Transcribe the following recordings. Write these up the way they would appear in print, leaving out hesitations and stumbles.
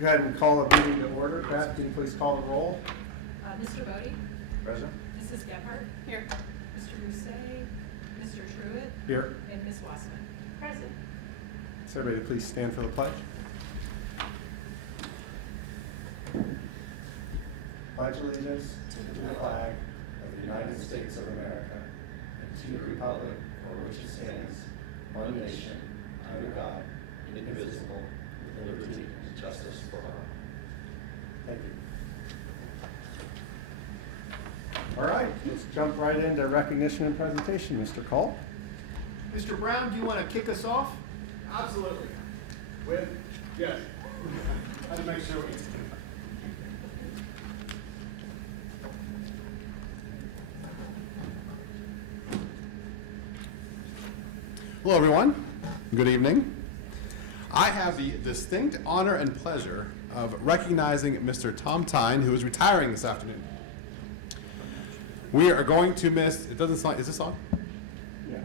Go ahead and call the meeting to order. Beth, can you please call the roll? Mr. Bodie? Present. Mrs. Gebhardt? Here. Mr. Rousset? Mr. Truitt? Here. And Ms. Wassman? Present. So everybody please stand for the pledge. Pledge allegiance to the flag of the United States of America and to the republic for which it stands, one nation, under God, indivisible, with liberty and justice for all. Thank you. All right, let's jump right into recognition and presentation. Mr. Cole. Mr. Brown, do you want to kick us off? Absolutely. With, yes. I had to make sure we. Hello, everyone. Good evening. I have the distinct honor and pleasure of recognizing Mr. Tom Tyne, who is retiring this afternoon. We are going to miss, it doesn't sound, is this on? Yeah.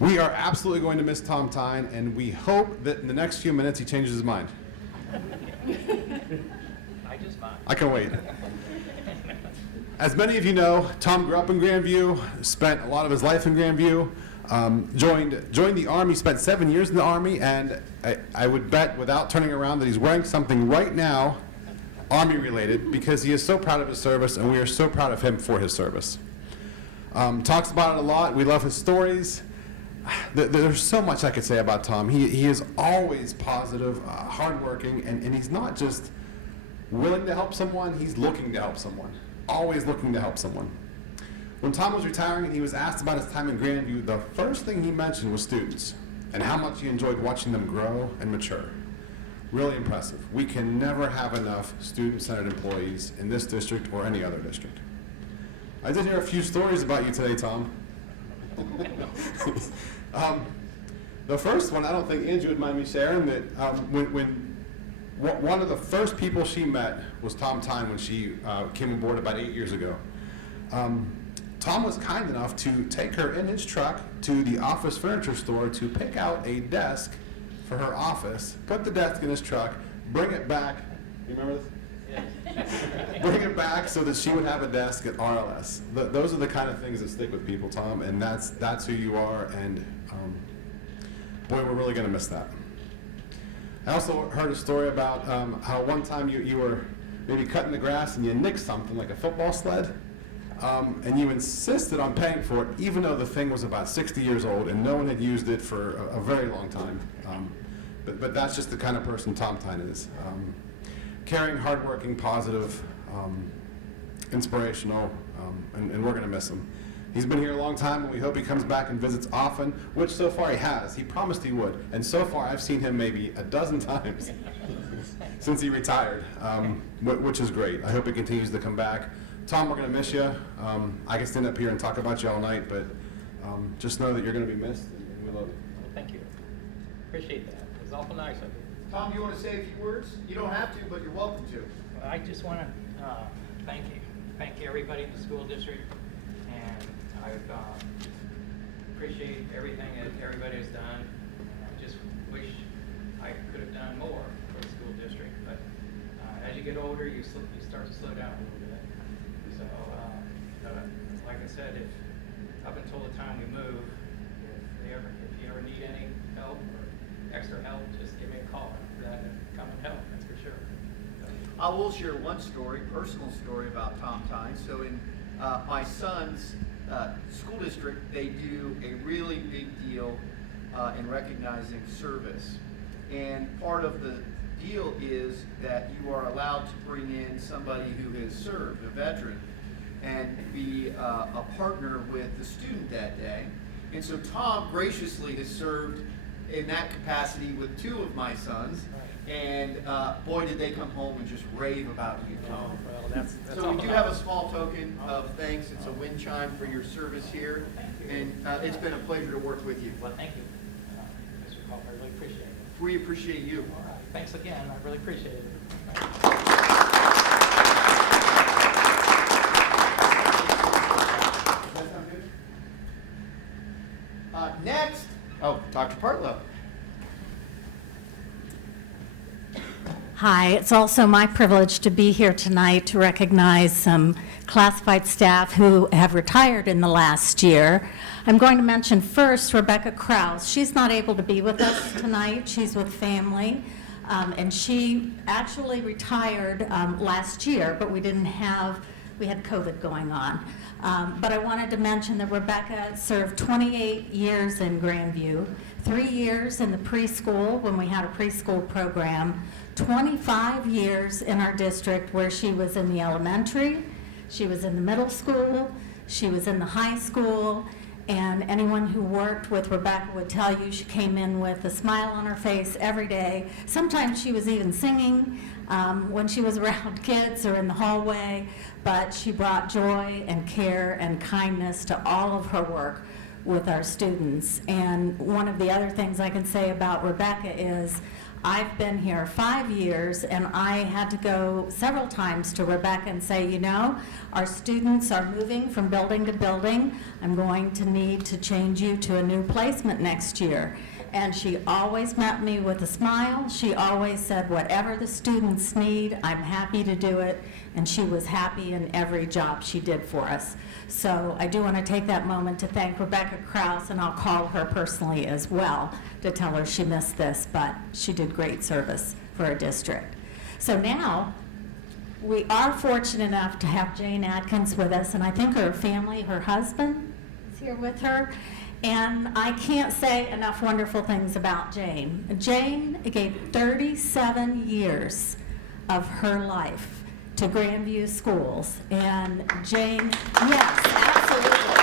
We are absolutely going to miss Tom Tyne, and we hope that in the next few minutes he changes his mind. I just fine. I can wait. As many of you know, Tom grew up in Grandview, spent a lot of his life in Grandview, joined the Army, spent 7 years in the Army, and I would bet without turning around that he's wearing something right now Army related, because he is so proud of his service, and we are so proud of him for his service. Talks about it a lot. We love his stories. There's so much I could say about Tom. He is always positive, hardworking, and he's not just willing to help someone, he's looking to help someone. Always looking to help someone. When Tom was retiring and he was asked about his time in Grandview, the first thing he mentioned was students and how much he enjoyed watching them grow and mature. Really impressive. We can never have enough student-centered employees in this district or any other district. I did hear a few stories about you today, Tom. The first one, I don't think Angie would mind me sharing, that one of the first people she met was Tom Tyne when she came aboard about 8 years ago. Tom was kind enough to take her in his truck to the office furniture store to pick out a desk for her office, put the desk in his truck, bring it back. You remember this? Yeah. Bring it back so that she would have a desk at RLS. Those are the kind of things that stick with people, Tom, and that's who you are, and boy, we're really going to miss that. I also heard a story about how one time you were maybe cutting the grass and you nicked something like a football sled, and you insisted on paying for it even though the thing was about 60 years old and no one had used it for a very long time. But that's just the kind of person Tom Tyne is. Caring, hardworking, positive, inspirational, and we're going to miss him. He's been here a long time, and we hope he comes back and visits often, which so far he has. He promised he would, and so far I've seen him maybe a dozen times since he retired, which is great. I hope he continues to come back. Tom, we're going to miss you. I can stand up here and talk about you all night, but just know that you're going to be missed, and we love you. Well, thank you. Appreciate that. It's awful nice of you. Tom, do you want to say a few words? You don't have to, but you're welcome to. Well, I just want to thank you. Thank everybody in the school district, and I appreciate everything that everybody has done. I just wish I could have done more for the school district, but as you get older, you start to slow down a little bit. So, like I said, if up until the time we move, if you ever need any help or extra help, just give me a call. That come and help, that's for sure. I will share one story, personal story about Tom Tyne. So in my son's school district, they do a really big deal in recognizing service. And part of the deal is that you are allowed to bring in somebody who has served, a veteran, and be a partner with the student that day. And so Tom graciously has served in that capacity with two of my sons, and boy, did they come home and just rave about you, Tom. Well, that's so we do have a small token of thanks. It's a wind chime for your service here, and it's been a pleasure to work with you. Well, thank you, Mr. Culp. I really appreciate it. We appreciate you. All right. Thanks again. I really appreciate it. Next, Dr. Partlow. Hi, it's also my privilege to be here tonight to recognize some classified staff who have retired in the last year. I'm going to mention first Rebecca Krause. She's not able to be with us tonight. She's with family. And she actually retired last year, but we had COVID going on. But I wanted to mention that Rebecca served 28 years in Grandview, 3 years in the preschool when we had a preschool program, 25 years in our district where she was in the elementary, she was in the middle school, she was in the high school, and anyone who worked with Rebecca would tell you she came in with a smile on her face every day. Sometimes she was even singing when she was around kids or in the hallway, but she brought joy and care and kindness to all of her work with our students. And one of the other things I can say about Rebecca is I've been here 5 years, and I had to go several times to Rebecca and say, you know, our students are moving from building to building. I'm going to need to change you to a new placement next year. And she always met me with a smile. She always said, whatever the students need, I'm happy to do it. And she was happy in every job she did for us. So I do want to take that moment to thank Rebecca Krause, and I'll call her personally as well to tell her she missed this, but she did great service for our district. So now, we are fortunate enough to have Jane Atkins with us, and I think her family, her husband is here with her. And I can't say enough wonderful things about Jane. Jane gave 37 years of her life to Grandview schools. And Jane, yes, absolutely.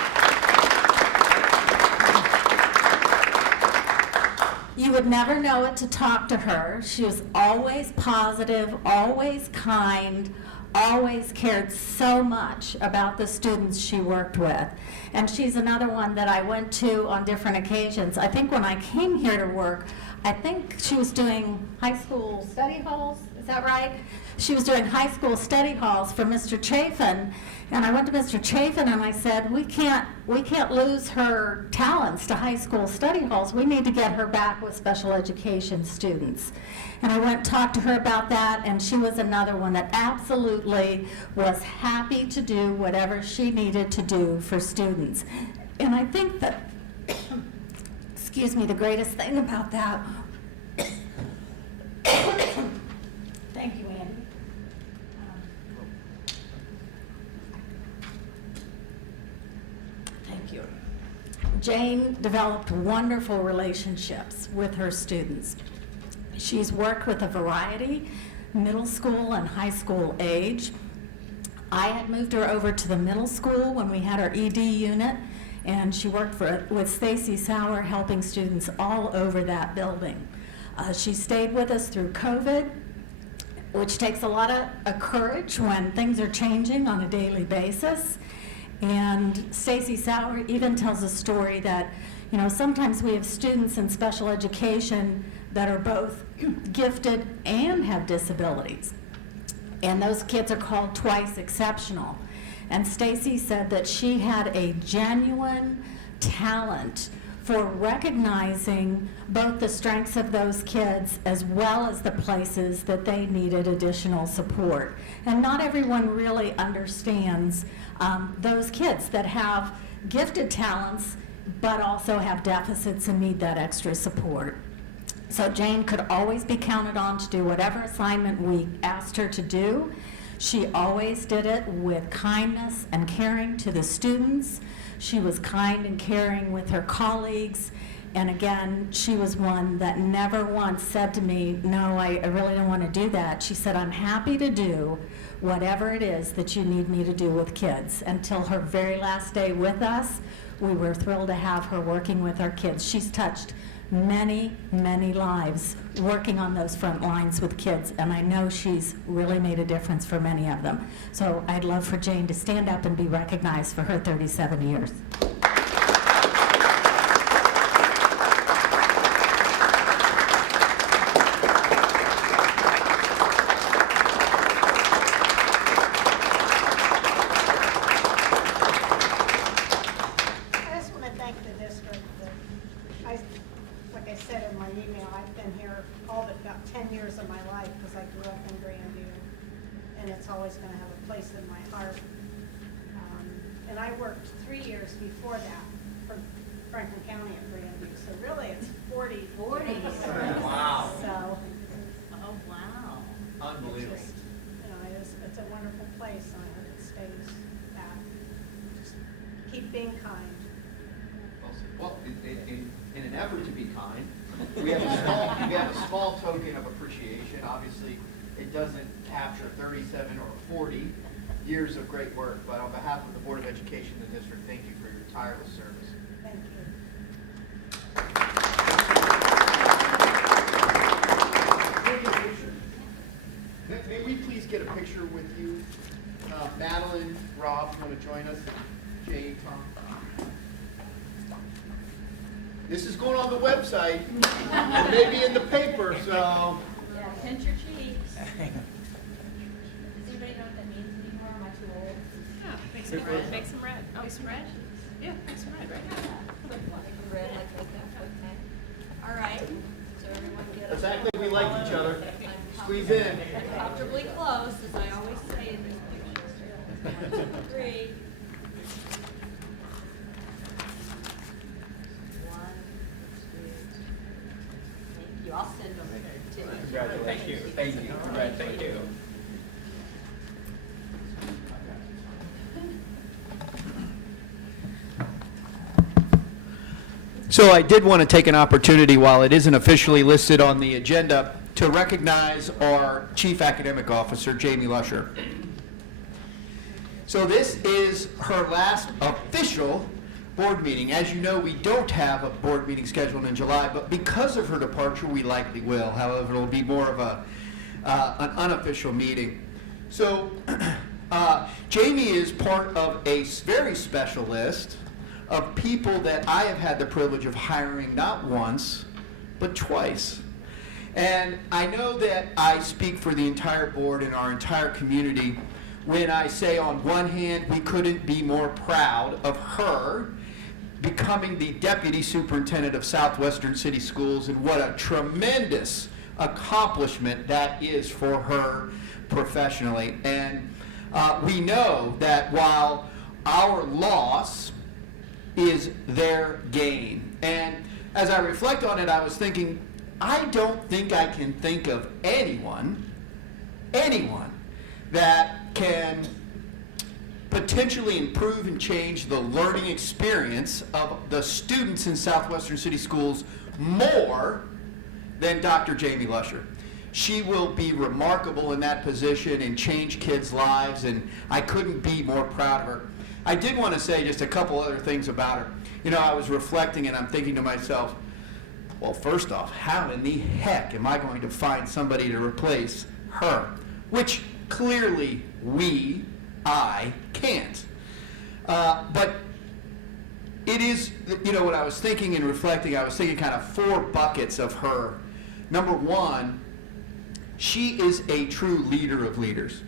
You would never know it to talk to her. She was always positive, always kind, always cared so much about the students she worked with. And she's another one that I went to on different occasions. I think when I came here to work, I think she was doing high school study halls, is that right? She was doing high school study halls for Mr. Chafin, and I went to Mr. Chafin and I said, we can't lose her talents to high school study halls. We need to get her back with special education students. And I went and talked to her about that, and she was another one that absolutely was happy to do whatever she needed to do for students. And I think that, excuse me, the greatest thing about that, thank you, Andy. Thank you. Jane developed wonderful relationships with her students. She's worked with a variety, middle school and high school age. I had moved her over to the middle school when we had our ED unit, and she worked with Stacy Sauer, helping students all over that building. She stayed with us through COVID, which takes a lot of courage when things are changing on a daily basis. And Stacy Sauer even tells a story that, you know, sometimes we have students in special education that are both gifted and have disabilities. And those kids are called twice exceptional. And Stacy said that she had a genuine talent for recognizing both the strengths of those kids as well as the places that they needed additional support. And not everyone really understands those kids that have gifted talents but also have deficits and need that extra support. So Jane could always be counted on to do whatever assignment we asked her to do. She always did it with kindness and caring to the students. She was kind and caring with her colleagues. And again, she was one that never once said to me, no, I really don't want to do that. She said, I'm happy to do whatever it is that you need me to do with kids. Until her very last day with us, we were thrilled to have her working with our kids. She's touched many, many lives working on those front lines with kids, and I know she's really made a difference for many of them. So I'd love for Jane to stand up and be recognized for her 37 years. I just want to thank the district. Like I said in my email, I've been here all but about 10 years of my life because I grew always going to have a place in my heart. And I worked 3 years before that for Franklin County at Grandview, so really it's 40 years. Wow. So, Oh, wow. Unbelievable. just, it's a wonderful place, and I hope it stays that. Just keep being kind. Well, in an effort to be kind, we have a small token of appreciation. Obviously, it doesn't capture 37 or 40 years of great work, but on behalf of the Board of Education in the district, thank you for your tireless service. Thank you. May we please get a picture with you? Madeline, Rob, want to join us? Jane, Tom? This is going on the website, and maybe in the paper, so. Yeah, pinch your cheeks. Does anybody know what that means anymore? Am I too old? Yeah, make some red, make some red. Oh, some red? Yeah, make some red, right? Red like makeup, okay. All right, so everyone get Let's a. act like we like each other. Squeeze in. Comfortably close, as I always say in these pictures. 1, 2, 3. 1, 2. Thank you. I'll send them to you. Thank you. Thank you. All right, thank you. So I did want to take an opportunity, while it isn't officially listed on the agenda, to recognize our Chief Academic Officer, Jamie Lusher. So this is her last official board meeting. As you know, we don't have a board meeting scheduled in July, but because of her departure, we likely will. However, it'll be more of an unofficial meeting. So Jamie is part of a very special list of people that I have had the privilege of hiring not once, but twice. And I know that I speak for the entire board and our entire community when I say, on one hand, we couldn't be more proud of her becoming the Deputy Superintendent of Southwestern City Schools, and what a tremendous accomplishment that is for her professionally. And we know that while our loss is their gain. And as I reflect on it, I was thinking, I don't think I can think of anyone that can potentially improve and change the learning experience of the students in Southwestern City Schools more than Dr. Jamie Lusher. She will be remarkable in that position and change kids' lives, and I couldn't be more proud of her. I did want to say just a couple other things about her. You know, I was reflecting and I'm thinking to myself, well, first off, how in the heck am I going to find somebody to replace her? Which clearly I can't. But it is, you know, when I was thinking and reflecting, I was thinking kind of 4 buckets of her. Number 1, she is a true leader of leaders.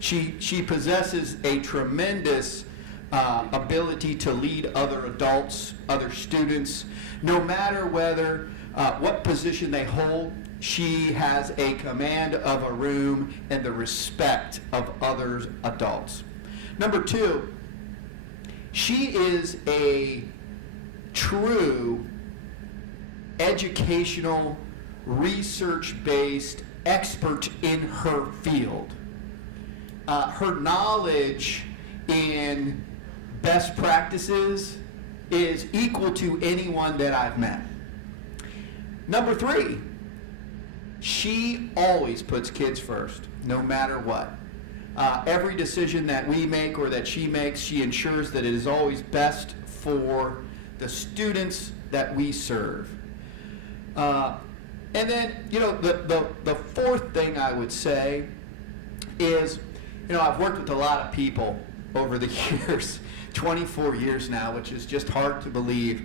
She possesses a tremendous ability to lead other adults, other students, no matter whether what position they hold. She has a command of a room and the respect of other adults. Number 2, she is a true educational, research-based expert in her field. Her knowledge in best practices is equal to anyone that I've met. Number 3, she always puts kids first, no matter what. Every decision that we make or that she makes, she ensures that it is always best for the students that we serve. And then, you know, the 4th thing I would say is, you know, I've worked with a lot of people over the years, 24 years now, which is just hard to believe.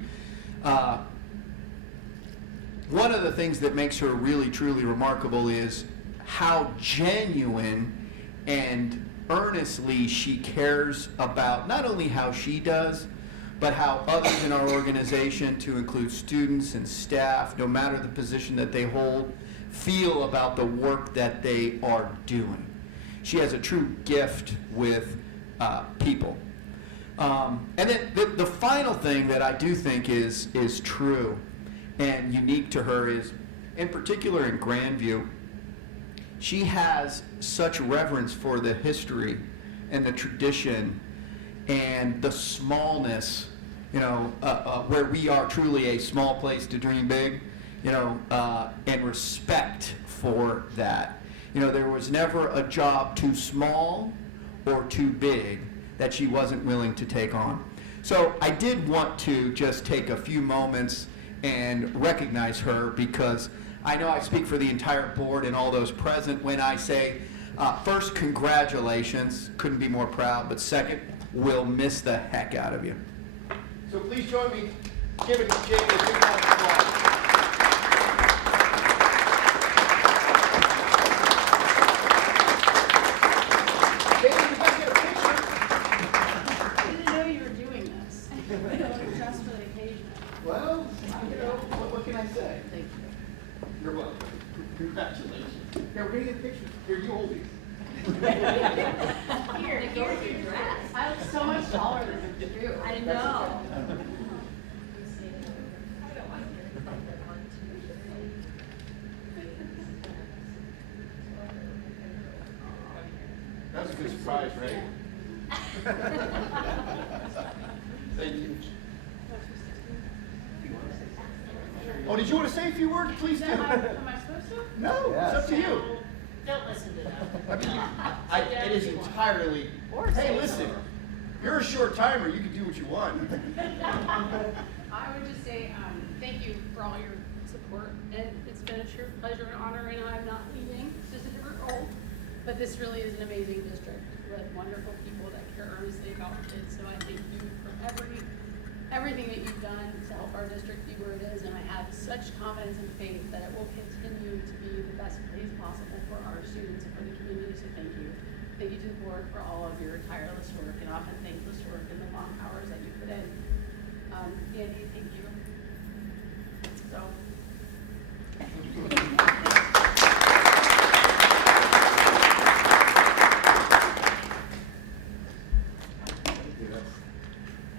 One of the things that makes her really, truly remarkable is how genuine and earnestly she cares about not only how she does, but how others in our organization, to include students and staff, no matter the position that they hold, feel about the work that they are doing. she has a true gift with people. And then the final thing that I do think is true and unique to her is, in particular in Grandview, she has such reverence for the history and the tradition and the smallness, where we are truly a small place to dream big, and respect for that. There was never a job too small or too big that she wasn't willing to take on. So I did want to just take a few moments and recognize her, because I know I speak for the entire board and all those present when I say, first, congratulations, couldn't be more proud, but second, we'll miss the heck out of you. So please join me giving Jamie a big round of applause. Jamie, you gotta get a picture. I didn't know you were doing this. Just for the occasion. Well, what can I say? Thank you. You're welcome. Congratulations. Here, we're gonna get a picture. Here, you hold these. Here, here's your dress. I look so much taller than you. I know. That was a good surprise, right? Thank you. Oh, did you want to say a few words? Please do. Am I supposed to? No, it's up to you. Don't listen to them. I mean, it is entirely. Hey, listen, you're a short timer. You can do what you want. I would just say, thank you for all your support, and it's been a true pleasure and honor, and I'm not leaving, it's just a different role. But this really is an amazing district with wonderful people that care earnestly about kids, so I thank you for everything that you've done to help our district be where it is, and I have such confidence and faith that it will continue to be the best place possible for our students and for the community, so thank you. Thank you to the board for all of your tireless work and often thankless work and the long hours that you put in. Andy, thank you. So.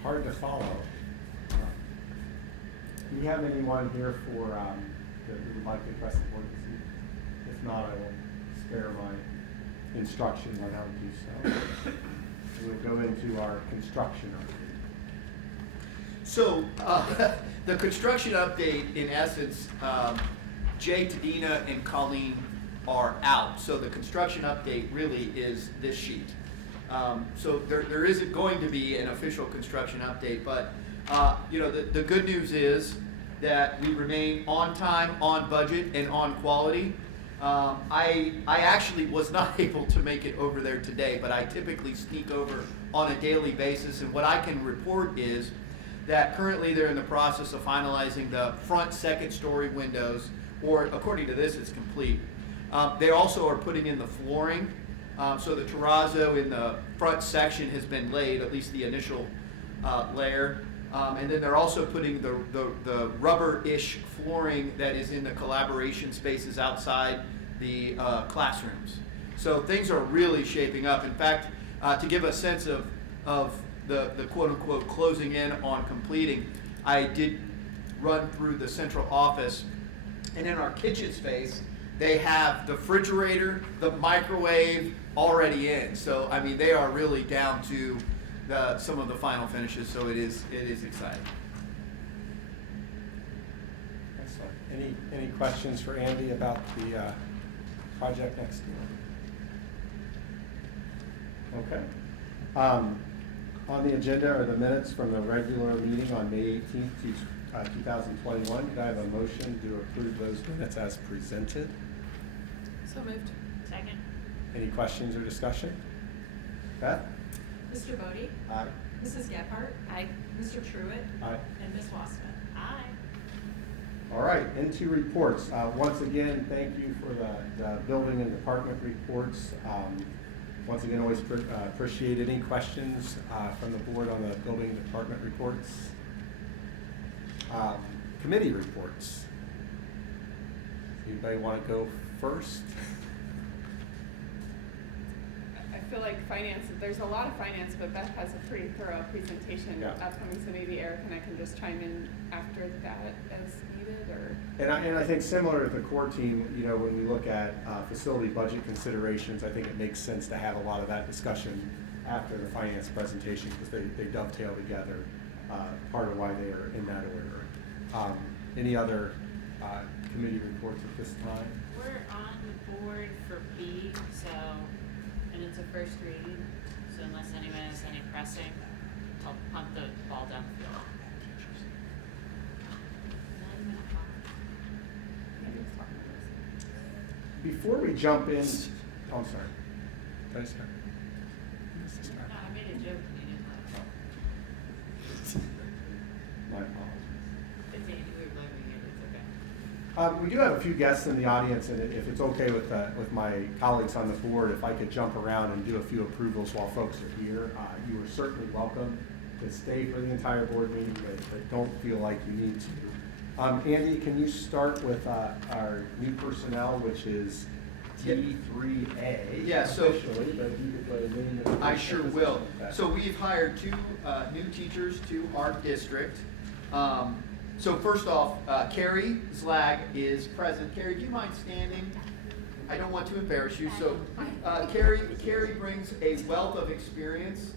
Hard to follow. Do we have anyone here for, that would like to address the board this evening? If not, I will spare my instructions on how to do so. We'll go into our construction update. So, the construction update, in essence, Jay, Tadina, and Colleen are out. So the construction update really is this sheet. So there isn't going to be an official construction update, but the good news is that we remain on time, on budget, and on quality. I actually was not able to make it over there today, but I typically sneak over on a daily basis, and what I can report is that currently they're in the process of finalizing the front second-story windows, or according to this, it's complete. They also are putting in the flooring, so the terrazzo in the front section has been laid, at least the initial layer. And then they're also putting the rubber-ish flooring that is in the collaboration spaces outside the classrooms. So things are really shaping up. In fact, to give a sense of the quote-unquote closing in on completing, I did run through the central office, and in our kitchen space, they have the refrigerator, the microwave already in. So, I mean, they are really down to some of the final finishes, so it is exciting. Excellent. Any questions for Andy about the project next door? Okay. On the agenda are the minutes from the regular meeting on May 18th, 2021. Could I have a motion to approve those minutes as presented? So moved. Second. Any questions or discussion? Beth? Mr. Bodie? Aye. Mrs. Gephardt? Aye. Mr. Truitt? Aye. And Ms. Wassman? Aye. All right, into reports. Once again, thank you for the building and department reports. Once again, always appreciate any questions from the board on the building and department reports. Committee reports. Anybody want to go first? finance, there's a lot of finance, but Beth has a pretty thorough presentation Yeah. upcoming, so maybe Eric and I can just chime in after that as needed, or? And I think similar to the core team, you know, when we look at facility budget considerations, I think it makes sense to have a lot of that discussion after the finance presentation, because they dovetail together, part of why they are in that order. Any other committee reports at this time? We're on the board for B, so, and it's a first reading, so unless anyone has any pressing, I'll pump the ball downfield. Before we jump in, oh, I'm sorry. Did I start? No, I made a joke and you didn't laugh. My apologies. It's Andy, we were blaming you, it's okay. We do have a few guests in the audience, and if it's okay with my colleagues on the board, if I could jump around and do a few approvals while folks are here, you are certainly welcome to stay for the entire board meeting, but don't feel like you need to. Andy, can you start with our new personnel, which is T3A? Yeah, so- officially, but if you could put a name and I sure will. with that. So we've hired two new teachers to our district. So first off, Carrie Zlag is present. Carrie, do you mind standing? I don't want to embarrass you. So Carrie brings a wealth of experience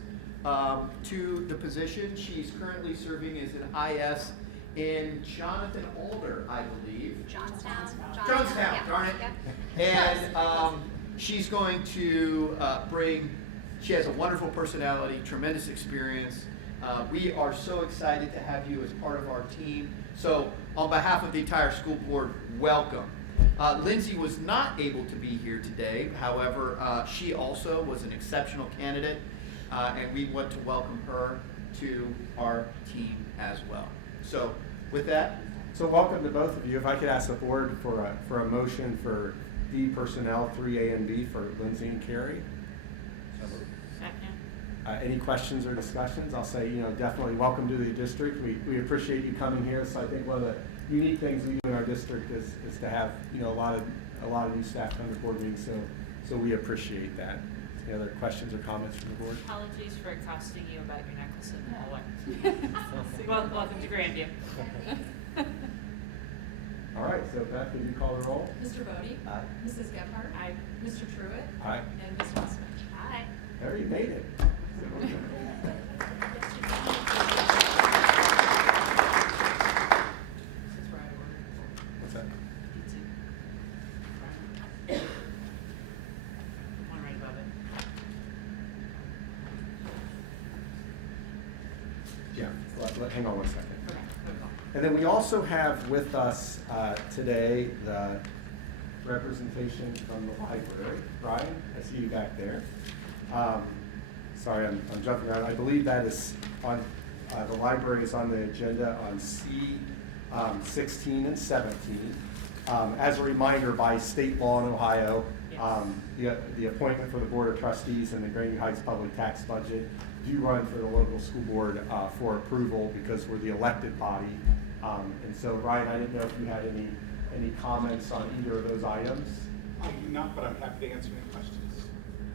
to the position. She's currently serving as an IS in Jonathan Alder, I believe. Johnstown, Johnstown, darn it. And she's going to she has a wonderful personality, tremendous experience. We are so excited to have you as part of our team. So on behalf of the entire school board, welcome. Lindsay was not able to be here today. However, she also was an exceptional candidate, and we want to welcome her to our team as well. So with that, So welcome to both of you. If I could ask the board for a motion for D personnel 3A and B for Lindsay and Carrie. Second. Any questions or discussions? I'll say, you know, definitely welcome to the district. We appreciate you coming here. So I think one of the unique things we do in our district is to have, you know, a lot of new staff come to board meetings. So we appreciate that. Any other questions or comments from the board? Apologies for accosting you about your necklace in the hallway. Well, welcome to Grandview. All right, so Beth, could you call the roll? Mr. Bodie? Aye. Mrs. Gephardt? Aye. Mr. Truitt? Aye. And Ms. Westman? Hi. There, you made it. This is where I ordered What's that? pizza. One right above it. Yeah, hang on one second. Okay, protocol. And then we also have with us today the representation from the library. Brian, I see you back there. Sorry, I'm jumping around. I believe that is on, the library is on the agenda on C 16 and 17. As a reminder, by state law in Ohio, the appointment for the Board of Trustees and the Grandview Heights Public Tax Budget do run for the local school board for approval because we're the elected body. And so, Ryan, I didn't know if you had any comments on either of those items. I do not, but I'm happy to answer any questions.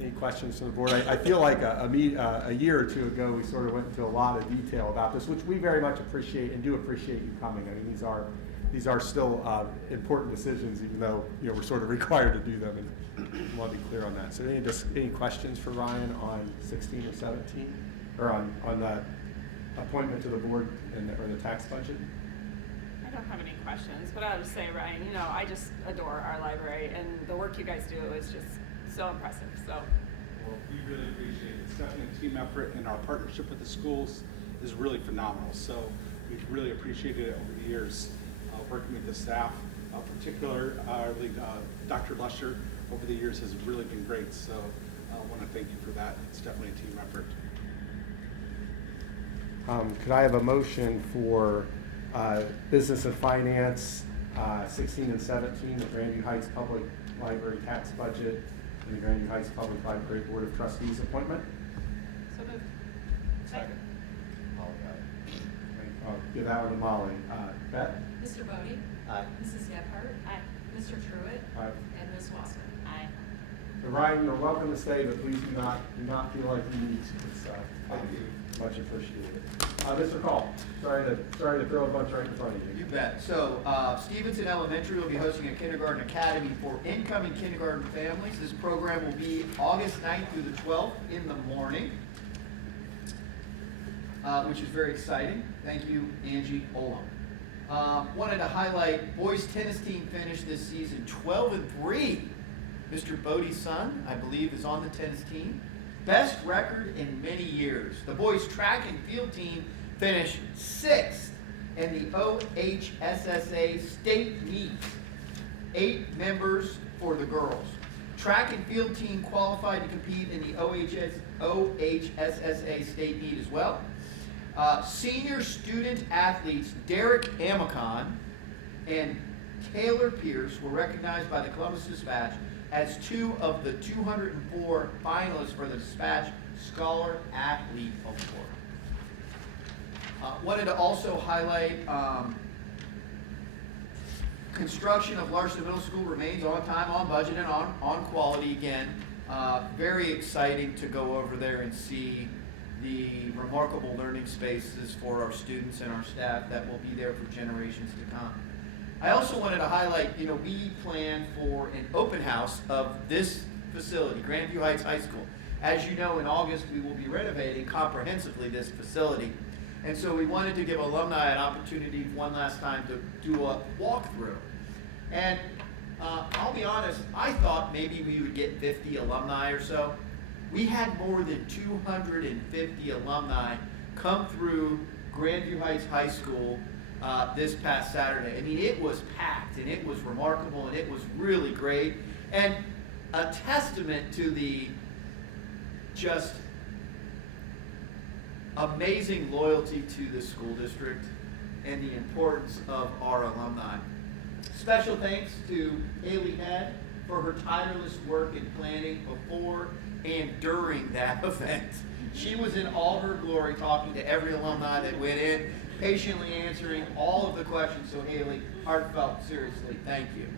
Any questions from the board? I feel like a year or two ago, we sort of went into a lot of detail about this, which we very much appreciate and do appreciate you coming. I mean, these are still important decisions, even though, you know, we're sort of required to do them, and I want to be clear on that. So any questions for Ryan on 16 or 17, or on the appointment to the board or the tax budget? I don't have any questions, but I'll just say, Ryan, you know, I just adore our library, and the work you guys do is just so impressive, so. Well, we really appreciate it. It's definitely a team effort, and our partnership with the schools is really phenomenal. So we've really appreciated it over the years, working with the staff, particularly Dr. Lusher over the years has really been great. So I want to thank you for that. It's definitely a team effort. Could I have a motion for Business and Finance 16 and 17, the Grandview Heights Public Library Tax Budget, and the Grandview Heights Public Library Board of Trustees appointment? So moved. Second. I'll give that one to Molly. Beth? Mr. Bodie? Aye. Mrs. Gephardt? Aye. Mr. Truitt? Aye. And Ms. Westman? Aye. And Ryan, you're welcome to stay, but please do not feel like you need to. Thank you. Much appreciated. Mr. Call, sorry to throw a bunch right in front of you. You bet. So, Stevenson Elementary will be hosting a kindergarten academy for incoming kindergarten families. This program will be August 9th through the 12th in the morning, which is very exciting. Thank you, Angie Olam. Wanted to highlight boys tennis team finished this season 12-3. Mr. Bodie's son, I believe, is on the tennis team. Best record in many years. The boys track and field team finished 6th in the OHSSA state meet. 8 members for the girls. Track and field team qualified to compete in the OHSSA state meet as well. Senior student athletes Derek Amicon and Taylor Pierce were recognized by the Columbus Dispatch as 2 of the 204 finalists for the Dispatch Scholar Athlete Award. Wanted to also highlight construction of Larson Middle School remains on time, on budget, and on quality again. Very exciting to go over there and see the remarkable learning spaces for our students and our staff that will be there for generations to come. I also wanted to highlight, we plan for an open house of this facility, Grandview Heights High School. As you know, in August, we will be renovating comprehensively this facility. And so we wanted to give alumni an opportunity one last time to do a walkthrough. And I'll be honest, I thought maybe we would get 50 alumni or so. We had more than 250 alumni come through Grandview Heights High School this past Saturday. I mean, it was packed, and it was remarkable, and it was really great, and a testament to the just amazing loyalty to the school district and the importance of our alumni. Special thanks to Haley Head for her tireless work in planning before and during that event. She was in all her glory, talking to every alumni that went in, patiently answering all of the questions. So Haley, heartfelt, seriously, thank you.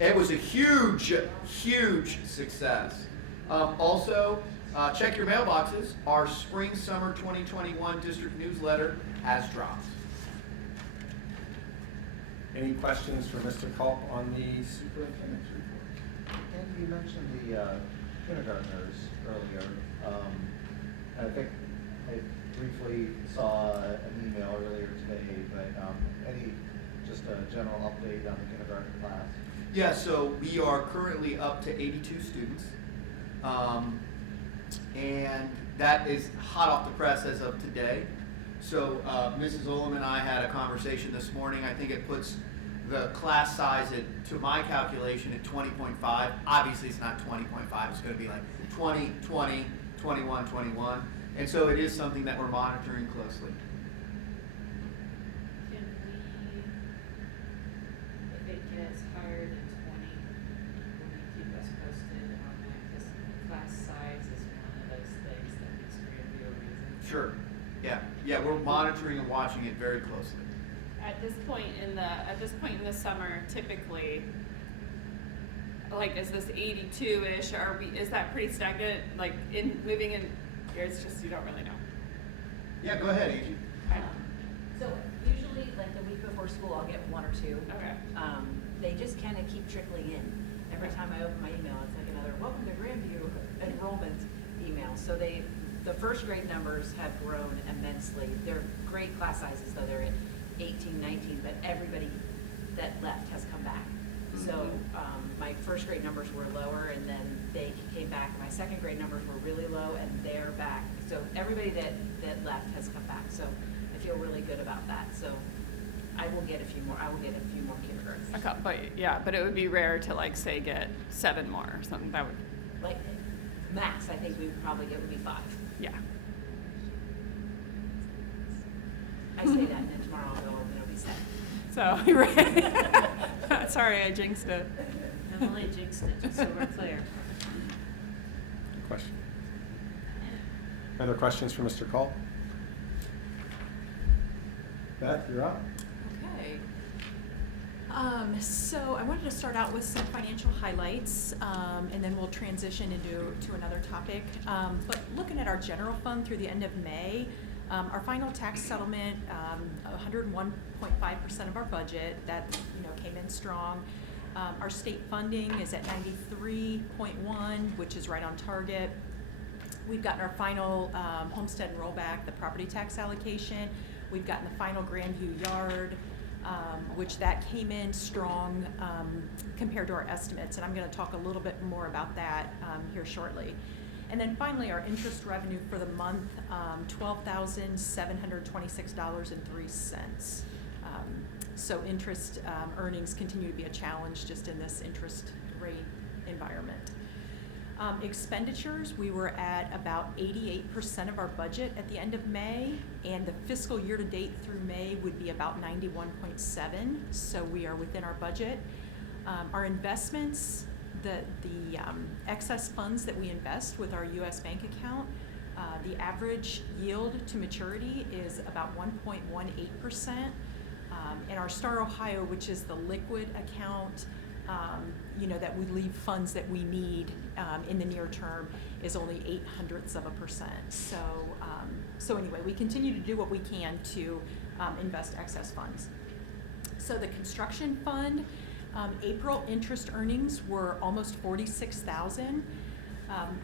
It was a huge, huge success. Also, check your mailboxes. Our Spring/Summer 2021 district newsletter has dropped. Any questions for Mr. Culp on the superintendent's report? And you mentioned the kindergartners earlier. I think I briefly saw an email earlier today, but just a general update on the kindergarten class? Yeah, so we are currently up to 82 students. And that is hot off the press as of today. So Mrs. Olam and I had a conversation this morning. I think it puts the class size to my calculation at 20.5. Obviously it's not 20.5, it's going to be like 20, 20, 21, 21. And so it is something that we're monitoring closely. Can we, if it gets higher than 20, will you keep us posted on that? Because class size is one of those things that makes Grandview a reason. Sure. Yeah, we're monitoring and watching it very closely. At this point in the summer, typically, like, is this 82-ish? Is that pretty stagnant? Like, in moving in, it's just you don't really know. Yeah, go ahead, Angie. So usually, like the week before school, I'll get 1 or 2. Okay. They just kind of keep trickling in. Every time I open my email, it's like another "Welcome to Grandview" enrollment email. So the first grade numbers have grown immensely. They're great class sizes, though. They're at 18, 19, but everybody that left has come back. So my first grade numbers were lower, and then they came back. My second grade numbers were really low, and they're back. So everybody that left has come back. So I feel really good about that. So I will get a few more. I will get a few more kindergartens. But it would be rare to, like, say, get 7 more or something. That would, Like max, I think we would probably get would be 5. yeah. I say that, and then tomorrow I'll go and it'll be 7. So, right. Sorry, I jinxed it. Emily jinxed it, just so we're clear. Question. Other questions for Mr. Culp? Beth, you're up. Okay. So I wanted to start out with some financial highlights, and then we'll transition to another topic. But looking at our general fund through the end of May, our final tax settlement, 101.5% of our budget, that came in strong. Our state funding is at 93.1, which is right on target. We've gotten our final homestead rollback, the property tax allocation. We've gotten the final Grandview yard, which that came in strong compared to our estimates, and I'm going to talk a little bit more about that here shortly. And then finally, our interest revenue for the month, $12,726.03. So interest earnings continue to be a challenge just in this interest rate environment. Expenditures, we were at about 88% of our budget at the end of May, and the fiscal year to date through May would be about 91.7, so we are within our budget. Our investments, the excess funds that we invest with our U.S. bank account, the average yield to maturity is about 1.18%, and our Star Ohio, which is the liquid account, that we leave funds that we need in the near term, is only 0.08%. So anyway, we continue to do what we can to invest excess funds. So the construction fund, April interest earnings were almost $46,000.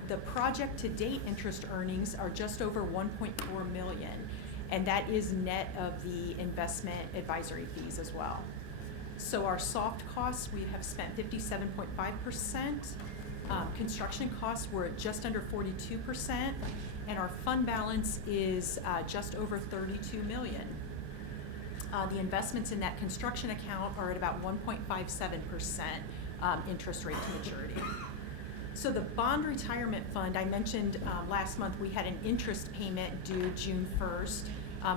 The project to date interest earnings are just over $1.4 million, and that is net of the investment advisory fees as well. So our soft costs, we have spent 57.5%. Construction costs were at just under 42%, and our fund balance is just over $32 million. The investments in that construction account are at about 1.57% interest rate to maturity. So the bond retirement fund, I mentioned last month we had an interest payment due June 1st.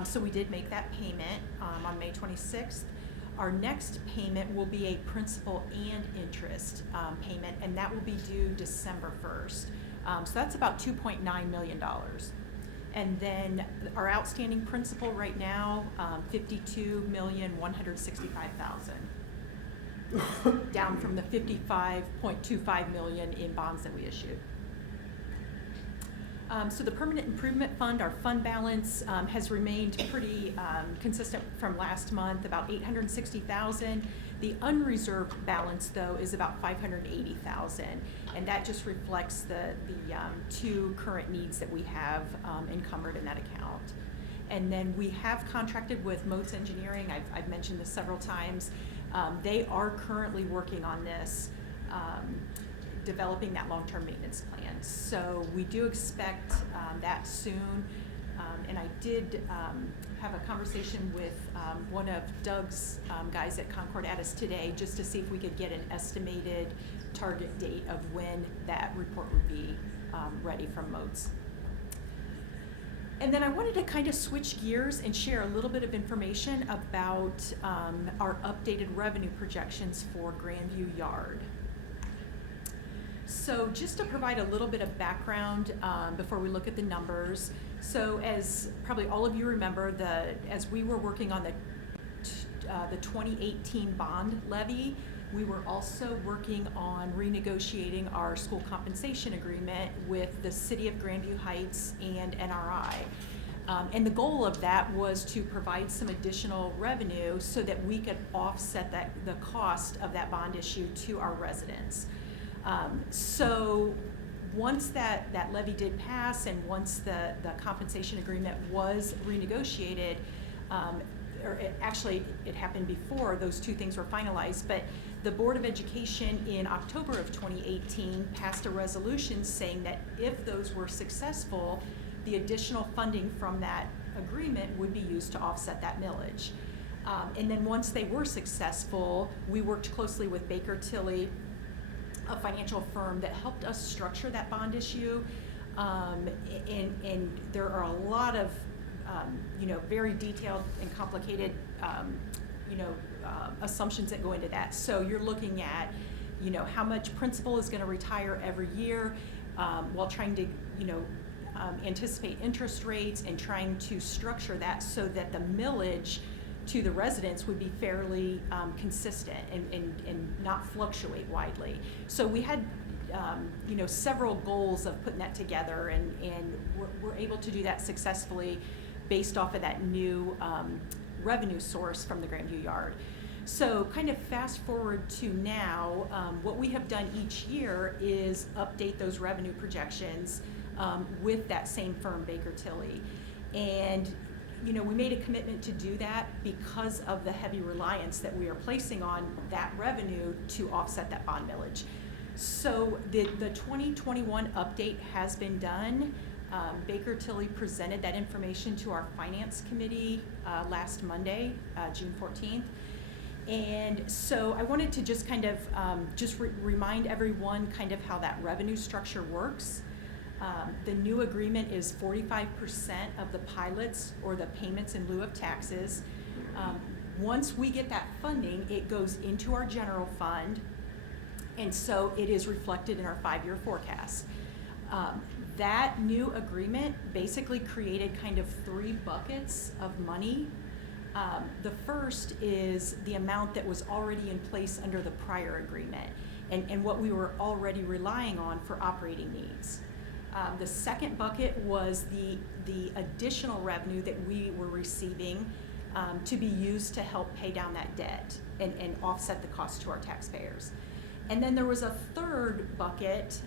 So we did make that payment on May 26th. Our next payment will be a principal and interest payment, and that will be due December 1st. So that's about $2.9 million. And then our outstanding principal right now, $52,165,000, down from the $55.25 million in bonds that we issued. So the permanent improvement fund, our fund balance has remained pretty consistent from last month, about $860,000. The unreserved balance, though, is about $580,000, and that just reflects the two current needs that we have encumbered in that account. And then we have contracted with Moats Engineering. I've mentioned this several times. They are currently working on this, developing that long-term maintenance plan. So we do expect that soon. And I did have a conversation with one of Doug's guys at Concord Addis today, just to see if we could get an estimated target date of when that report would be ready from Moats. And then I wanted to kind of switch gears and share a little bit of information about our updated revenue projections for Grandview Yard. So just to provide a little bit of background before we look at the numbers. So as probably all of you remember, as we were working on the 2018 bond levy, we were also working on renegotiating our school compensation agreement with the City of Grandview Heights and NRI. And the goal of that was to provide some additional revenue so that we could offset the cost of that bond issue to our residents. So once that levy did pass, and once the compensation agreement was renegotiated, it happened before those two things were finalized, but the Board of Education in October of 2018 passed a resolution saying that if those were successful, the additional funding from that agreement would be used to offset that millage. And then once they were successful, we worked closely with Baker Tilly, a financial firm that helped us structure that bond issue. And there are a lot of very detailed and complicated assumptions that go into that. So you're looking at how much principal is going to retire every year, while trying to anticipate interest rates and trying to structure that so that the millage to the residents would be fairly consistent and not fluctuate widely. So we had several goals of putting that together, and we're able to do that successfully based off of that new revenue source from the Grandview Yard. So kind of fast forward to now, what we have done each year is update those revenue projections with that same firm, Baker Tilly. And we made a commitment to do that because of the heavy reliance that we are placing on that revenue to offset that bond millage. So the 2021 update has been done. Baker Tilly presented that information to our finance committee last Monday, June 14th. And so I wanted to just kind of remind everyone kind of how that revenue structure works. The new agreement is 45% of the pilots or the payments in lieu of taxes. Once we get that funding, it goes into our general fund, and so it is reflected in our 5-year forecast. That new agreement basically created kind of 3 buckets of money. The first is the amount that was already in place under the prior agreement and what we were already relying on for operating needs. The second bucket was the additional revenue that we were receiving to be used to help pay down that debt and offset the cost to our taxpayers. And then there was a third bucket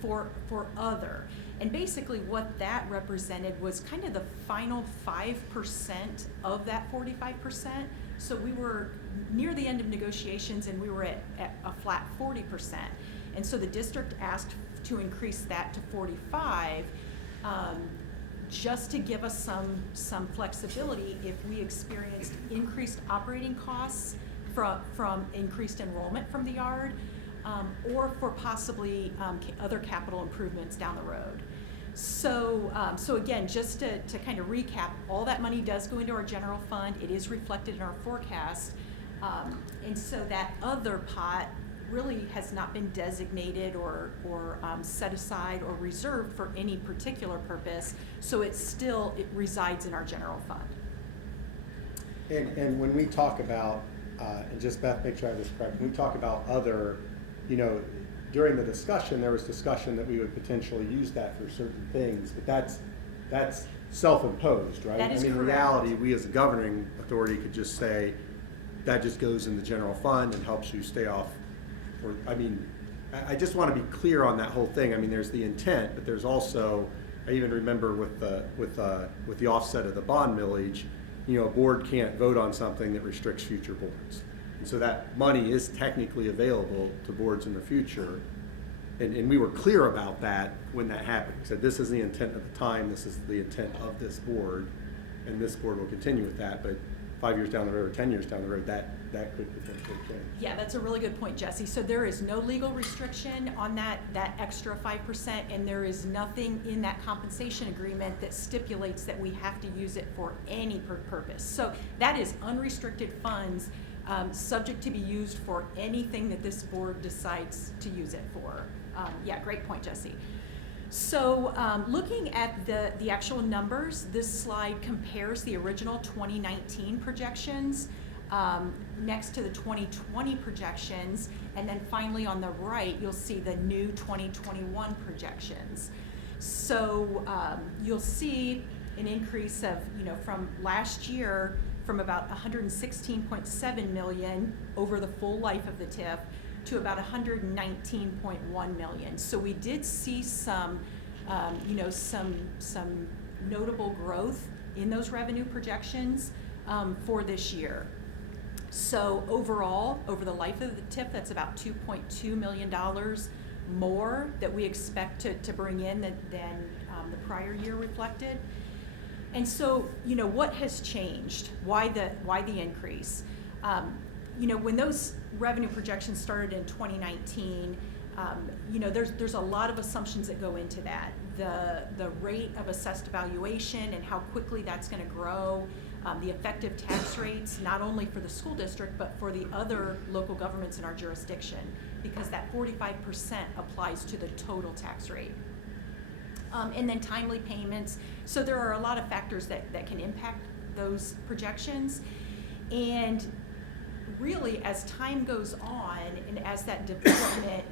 for other. And basically what that represented was kind of the final 5% of that 45%. So we were near the end of negotiations and we were at a flat 40%. And so the district asked to increase that to 45, just to give us some flexibility if we experienced increased operating costs from increased enrollment from the yard, or for possibly other capital improvements down the road. So again, just to kind of recap, all that money does go into our general fund. It is reflected in our forecast, and so that other pot really has not been designated or set aside or reserved for any particular purpose. So it resides in our general fund. And when we talk about, and just Beth, make sure I have this correct, when we talk about other, during the discussion, there was discussion that we would potentially use that for certain things, but that's self-imposed, right? That is in correct. reality, we as a governing authority could just say, that just goes in the general fund and helps you stay off. I just want to be clear on that whole thing. There's the intent, but there's also, I even remember with the offset of the bond millage, a board can't vote on something that restricts future boards. And so that money is technically available to boards in the future. And we were clear about that when that happened. We said, this is the intent at the time, this is the intent of this board, and this board will continue with that. But 5 years down the road or 10 years down the road, that could potentially change. Yeah, that's a really good point, Jesse. So there is no legal restriction on that extra 5%, and there is nothing in that compensation agreement that stipulates that we have to use it for any purpose. So that is unrestricted funds, subject to be used for anything that this board decides to use it for. Yeah, great point, Jesse. So looking at the actual numbers, this slide compares the original 2019 projections next to the 2020 projections, and then finally on the right you'll see the new 2021 projections. So you'll see an increase of, from last year from about 116.7 million over the full life of the TIF to about 119.1 million. So we did see some notable growth in those revenue projections for this year. So overall, over the life of the TIF, that's about $2.2 million more that we expect to bring in than the prior year reflected. And so, what has changed? Why the increase? When those revenue projections started in 2019, there's a lot of assumptions that go into that. The rate of assessed valuation and how quickly that's going to grow, the effective tax rates, not only for the school district, but for the other local governments in our jurisdiction, because that 45% applies to the total tax rate. And then timely payments. So there are a lot of factors that can impact those projections. And really, as time goes on and as that development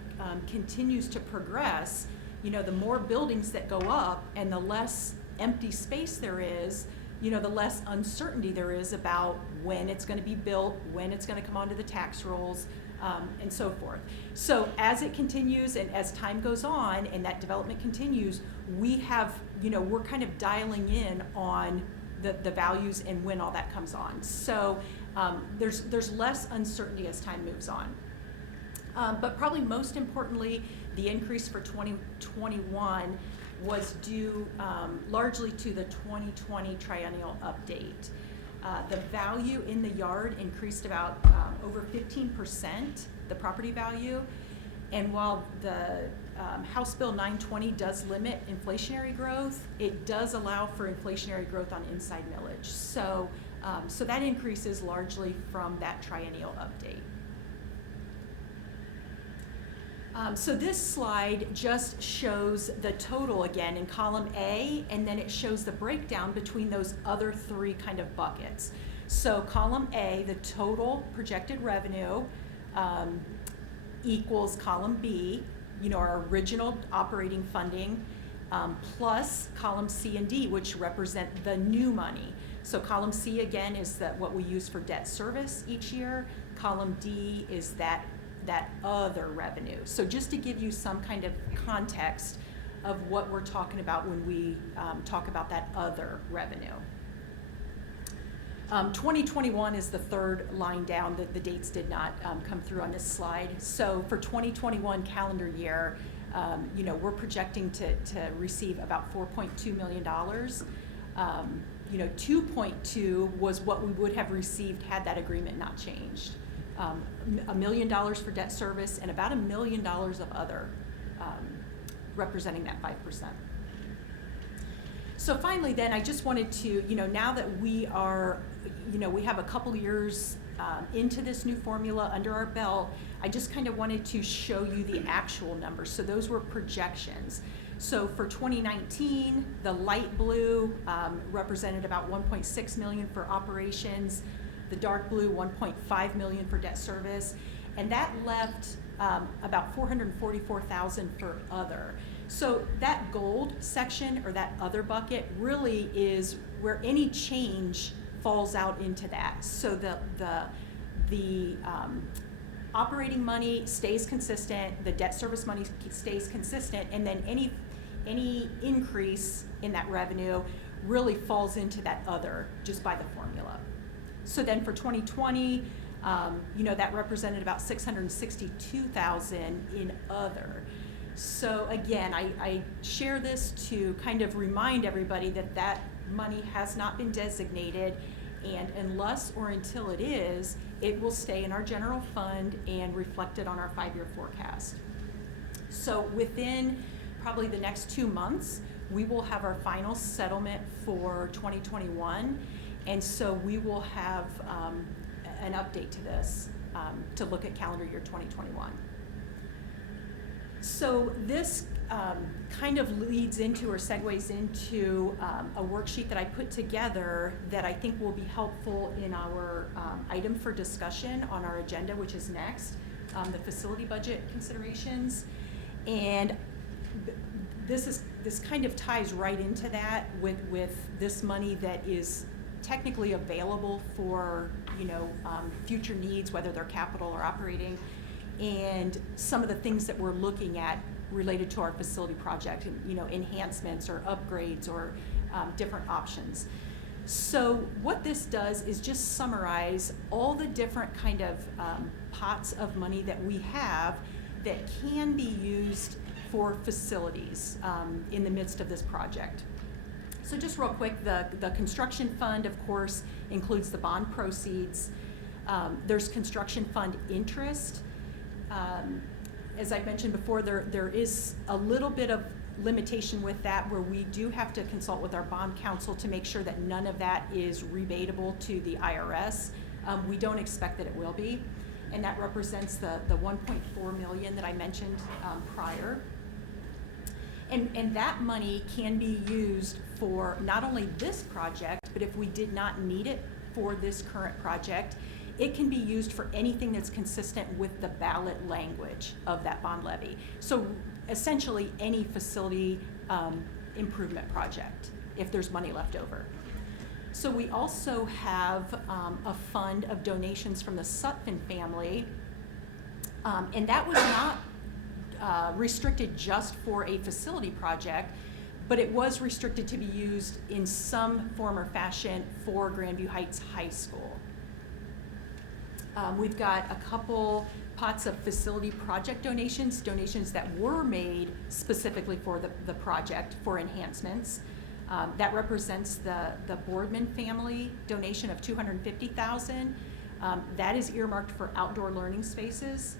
continues to progress, the more buildings that go up and the less empty space there is, the less uncertainty there is about when it's going to be built, when it's going to come onto the tax rolls, and so forth. So as it continues and as time goes on and that development continues, we have, we're kind of dialing in on the values and when all that comes on. So there's less uncertainty as time moves on. But probably most importantly, the increase for 2021 was due largely to the 2020 triennial update. The value in the yard increased about over 15%, the property value. And while the House Bill 920 does limit inflationary growth, it does allow for inflationary growth on inside millage. So that increase is largely from that triennial update. So this slide just shows the total again in column A, and then it shows the breakdown between those other three kind of buckets. So column A, the total projected revenue, equals column B, our original operating funding, plus column C and D, which represent the new money. So column C again is what we use for debt service each year. Column D is that other revenue. So just to give you some kind of context of what we're talking about when we talk about that other revenue. 2021 is the third line down. The dates did not come through on this slide. So for 2021 calendar year, we're projecting to receive about $4.2 million. 2.2 was what we would have received had that agreement not changed. $1 million for debt service and about $1 million of other, representing that 5%. So finally then, I just wanted to, now that we are, we have a couple years into this new formula under our belt, I just kind of wanted to show you the actual numbers. So those were projections. So for 2019, the light blue represented about $1.6 million for operations, the dark blue, $1.5 million for debt service, and that left about $444,000 for other. So that gold section or that other bucket really is where any change falls out into that. So the operating money stays consistent, the debt service money stays consistent, and then any increase in that revenue really falls into that other just by the formula. So then for 2020, that represented about $662,000 in other. So again, I share this to kind of remind everybody that money has not been designated, and unless or until it is, it will stay in our general fund and reflected on our 5-year forecast. So within probably the next 2 months, we will have our final settlement for 2021. And so we will have an update to this to look at calendar year 2021. So this kind of leads into or segues into a worksheet that I put together that I think will be helpful in our item for discussion on our agenda, which is next, the facility budget considerations. And this kind of ties right into that with this money that is technically available for future needs, whether they're capital or operating, and some of the things that we're looking at related to our facility project, enhancements or upgrades or different options. So what this does is just summarize all the different kind of pots of money that we have that can be used for facilities in the midst of this project. So just real quick, the construction fund, of course, includes the bond proceeds. There's construction fund interest. As I mentioned before, there is a little bit of limitation with that where we do have to consult with our bond counsel to make sure that none of that is rebatable to the IRS. We don't expect that it will be. And that represents the $1.4 million that I mentioned prior. And that money can be used for not only this project, but if we did not need it for this current project, it can be used for anything that's consistent with the ballot language of that bond levy. So essentially, any facility improvement project, if there's money left over. So we also have a fund of donations from the Sutphin family, and that was not restricted just for a facility project, but it was restricted to be used in some form or fashion for Grandview Heights High School. We've got a couple pots of facility project donations that were made specifically for the project for enhancements. That represents the Boardman family donation of $250,000. That is earmarked for outdoor learning spaces.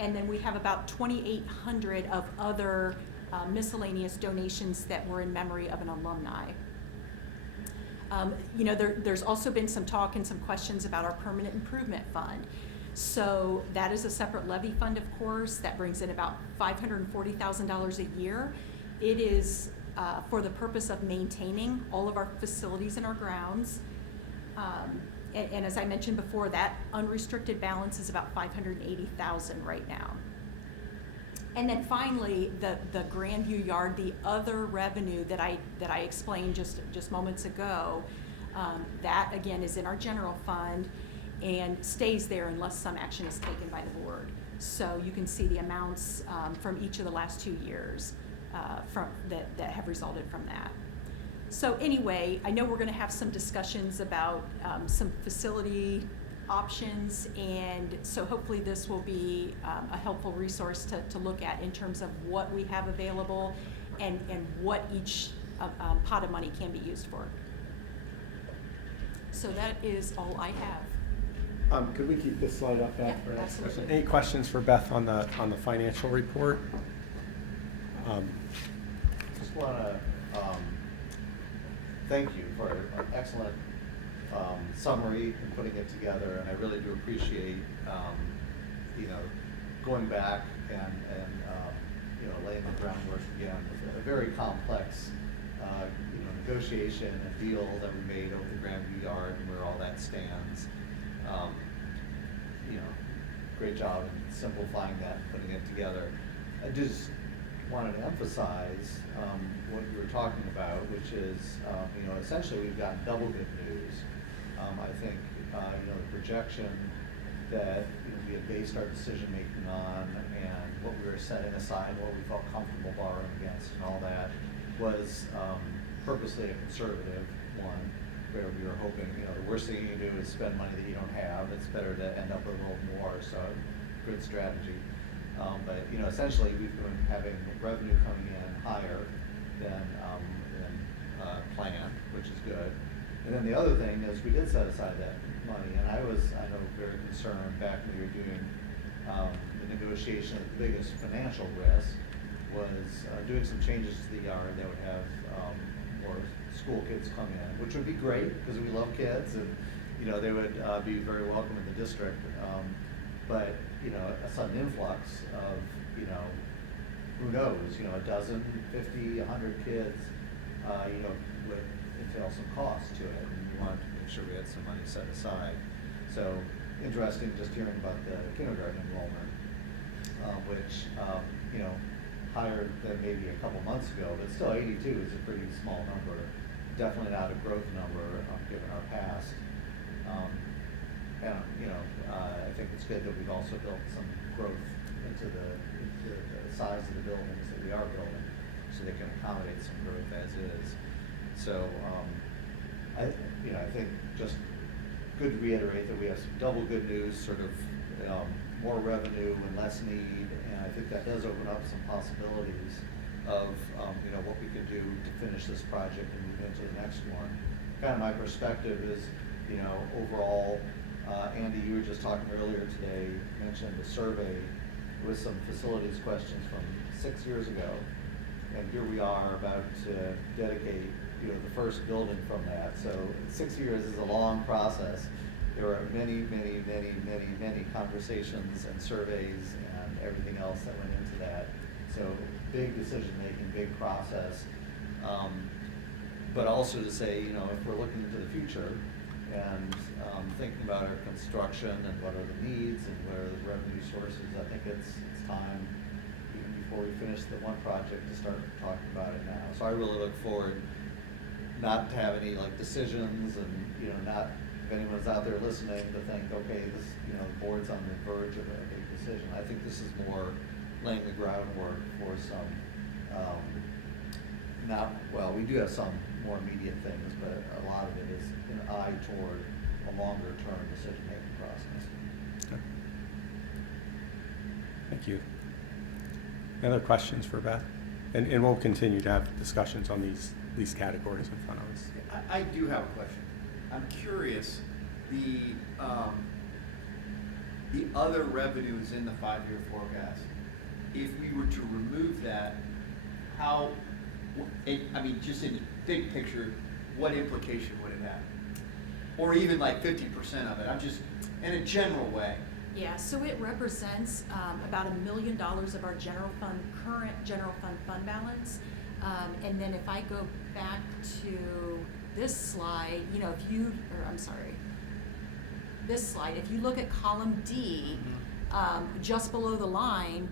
And then we have about 2,800 of other miscellaneous donations that were in memory of an alumni. There's also been some talk and some questions about our permanent improvement fund. So that is a separate levy fund, of course, that brings in about $540,000 a year. It is for the purpose of maintaining all of our facilities and our grounds. And as I mentioned before, that unrestricted balance is about $580,000 right now. And then finally, the Grandview Yard, the other revenue that I explained just moments ago, that again is in our general fund and stays there unless some action is taken by the board. So you can see the amounts from each of the last 2 years that have resulted from that. So anyway, I know we're going to have some discussions about some facility options, and so hopefully this will be a helpful resource to look at in terms of what we have available and what each pot of money can be used for. So that is all I have. Could we keep this slide up, Beth? Yeah, absolutely. Any questions for Beth on the financial report? Just want to thank you for an excellent summary and putting it together, and I really do appreciate going back and laying the groundwork again with a very complex negotiation and deal that we made over the Grandview Yard and where all that stands. Great job in simplifying that and putting it together. I just wanted to emphasize what you were talking about, which is, essentially we've got double good news. I think, the projection that we had based our decision making on and what we were setting aside, what we felt comfortable borrowing against and all that was purposely a conservative one, where we were hoping, the worst thing you can do is spend money that you don't have. It's better to end up with a little more, so good strategy. But essentially we've been having revenue coming in higher than planned, which is good. And then the other thing is we did set aside that money, and I know, very concerned back when we were doing the negotiation of the biggest financial risk was doing some changes to the yard that would have more school kids come in, which would be great because we love kids and they would be very welcome in the district. But a sudden influx of who knows, a dozen, 50, 100 kids, would entail some cost to it, and we wanted to make sure we had some money set aside. So interesting just hearing about the kindergarten enrollment, which higher than maybe a couple months ago, but still 82 is a pretty small number. Definitely not a growth number given our past. I think it's good that we've also built some growth into the size of the buildings that we are building, so they can accommodate some growth as is. So I think just good to reiterate that we have some double good news, sort of more revenue and less need, and I think that does open up some possibilities of what we could do to finish this project and move into the next one. Kind of my perspective is, overall, Andy, you were just talking earlier today, mentioned a survey with some facilities questions from 6 years ago, and here we are about to dedicate the first building from that. So 6 years is a long process. There are many conversations and surveys and everything else that went into that. So big decision-making, big process. But also to say, you know, if we're looking into the future and thinking about our construction and what are the needs and what are the revenue sources, I think it's time, even before we finish the one project, to start talking about it now. So I really look forward not to have any like decisions and, you know, not, if anyone's out there listening, to think, okay, this, you know, the board's on the verge of a big decision. I think this is more laying the groundwork for some, we do have some more immediate things, but a lot of it is an eye toward a longer-term decision-making process. Okay. Thank you. Any other questions for Beth? And we'll continue to have discussions on these categories in front of us. I do have a question. I'm curious, the other revenues in the 5-year forecast, if we were to remove that, how, I mean, just in the big picture, what implication would it have? Or even like 50% of it, I'm just, in a general way. Yeah, so it represents about $1 million of our general fund, current general fund balance. And then if I go back to this slide, you know, this slide, if you look at column D, just below the line,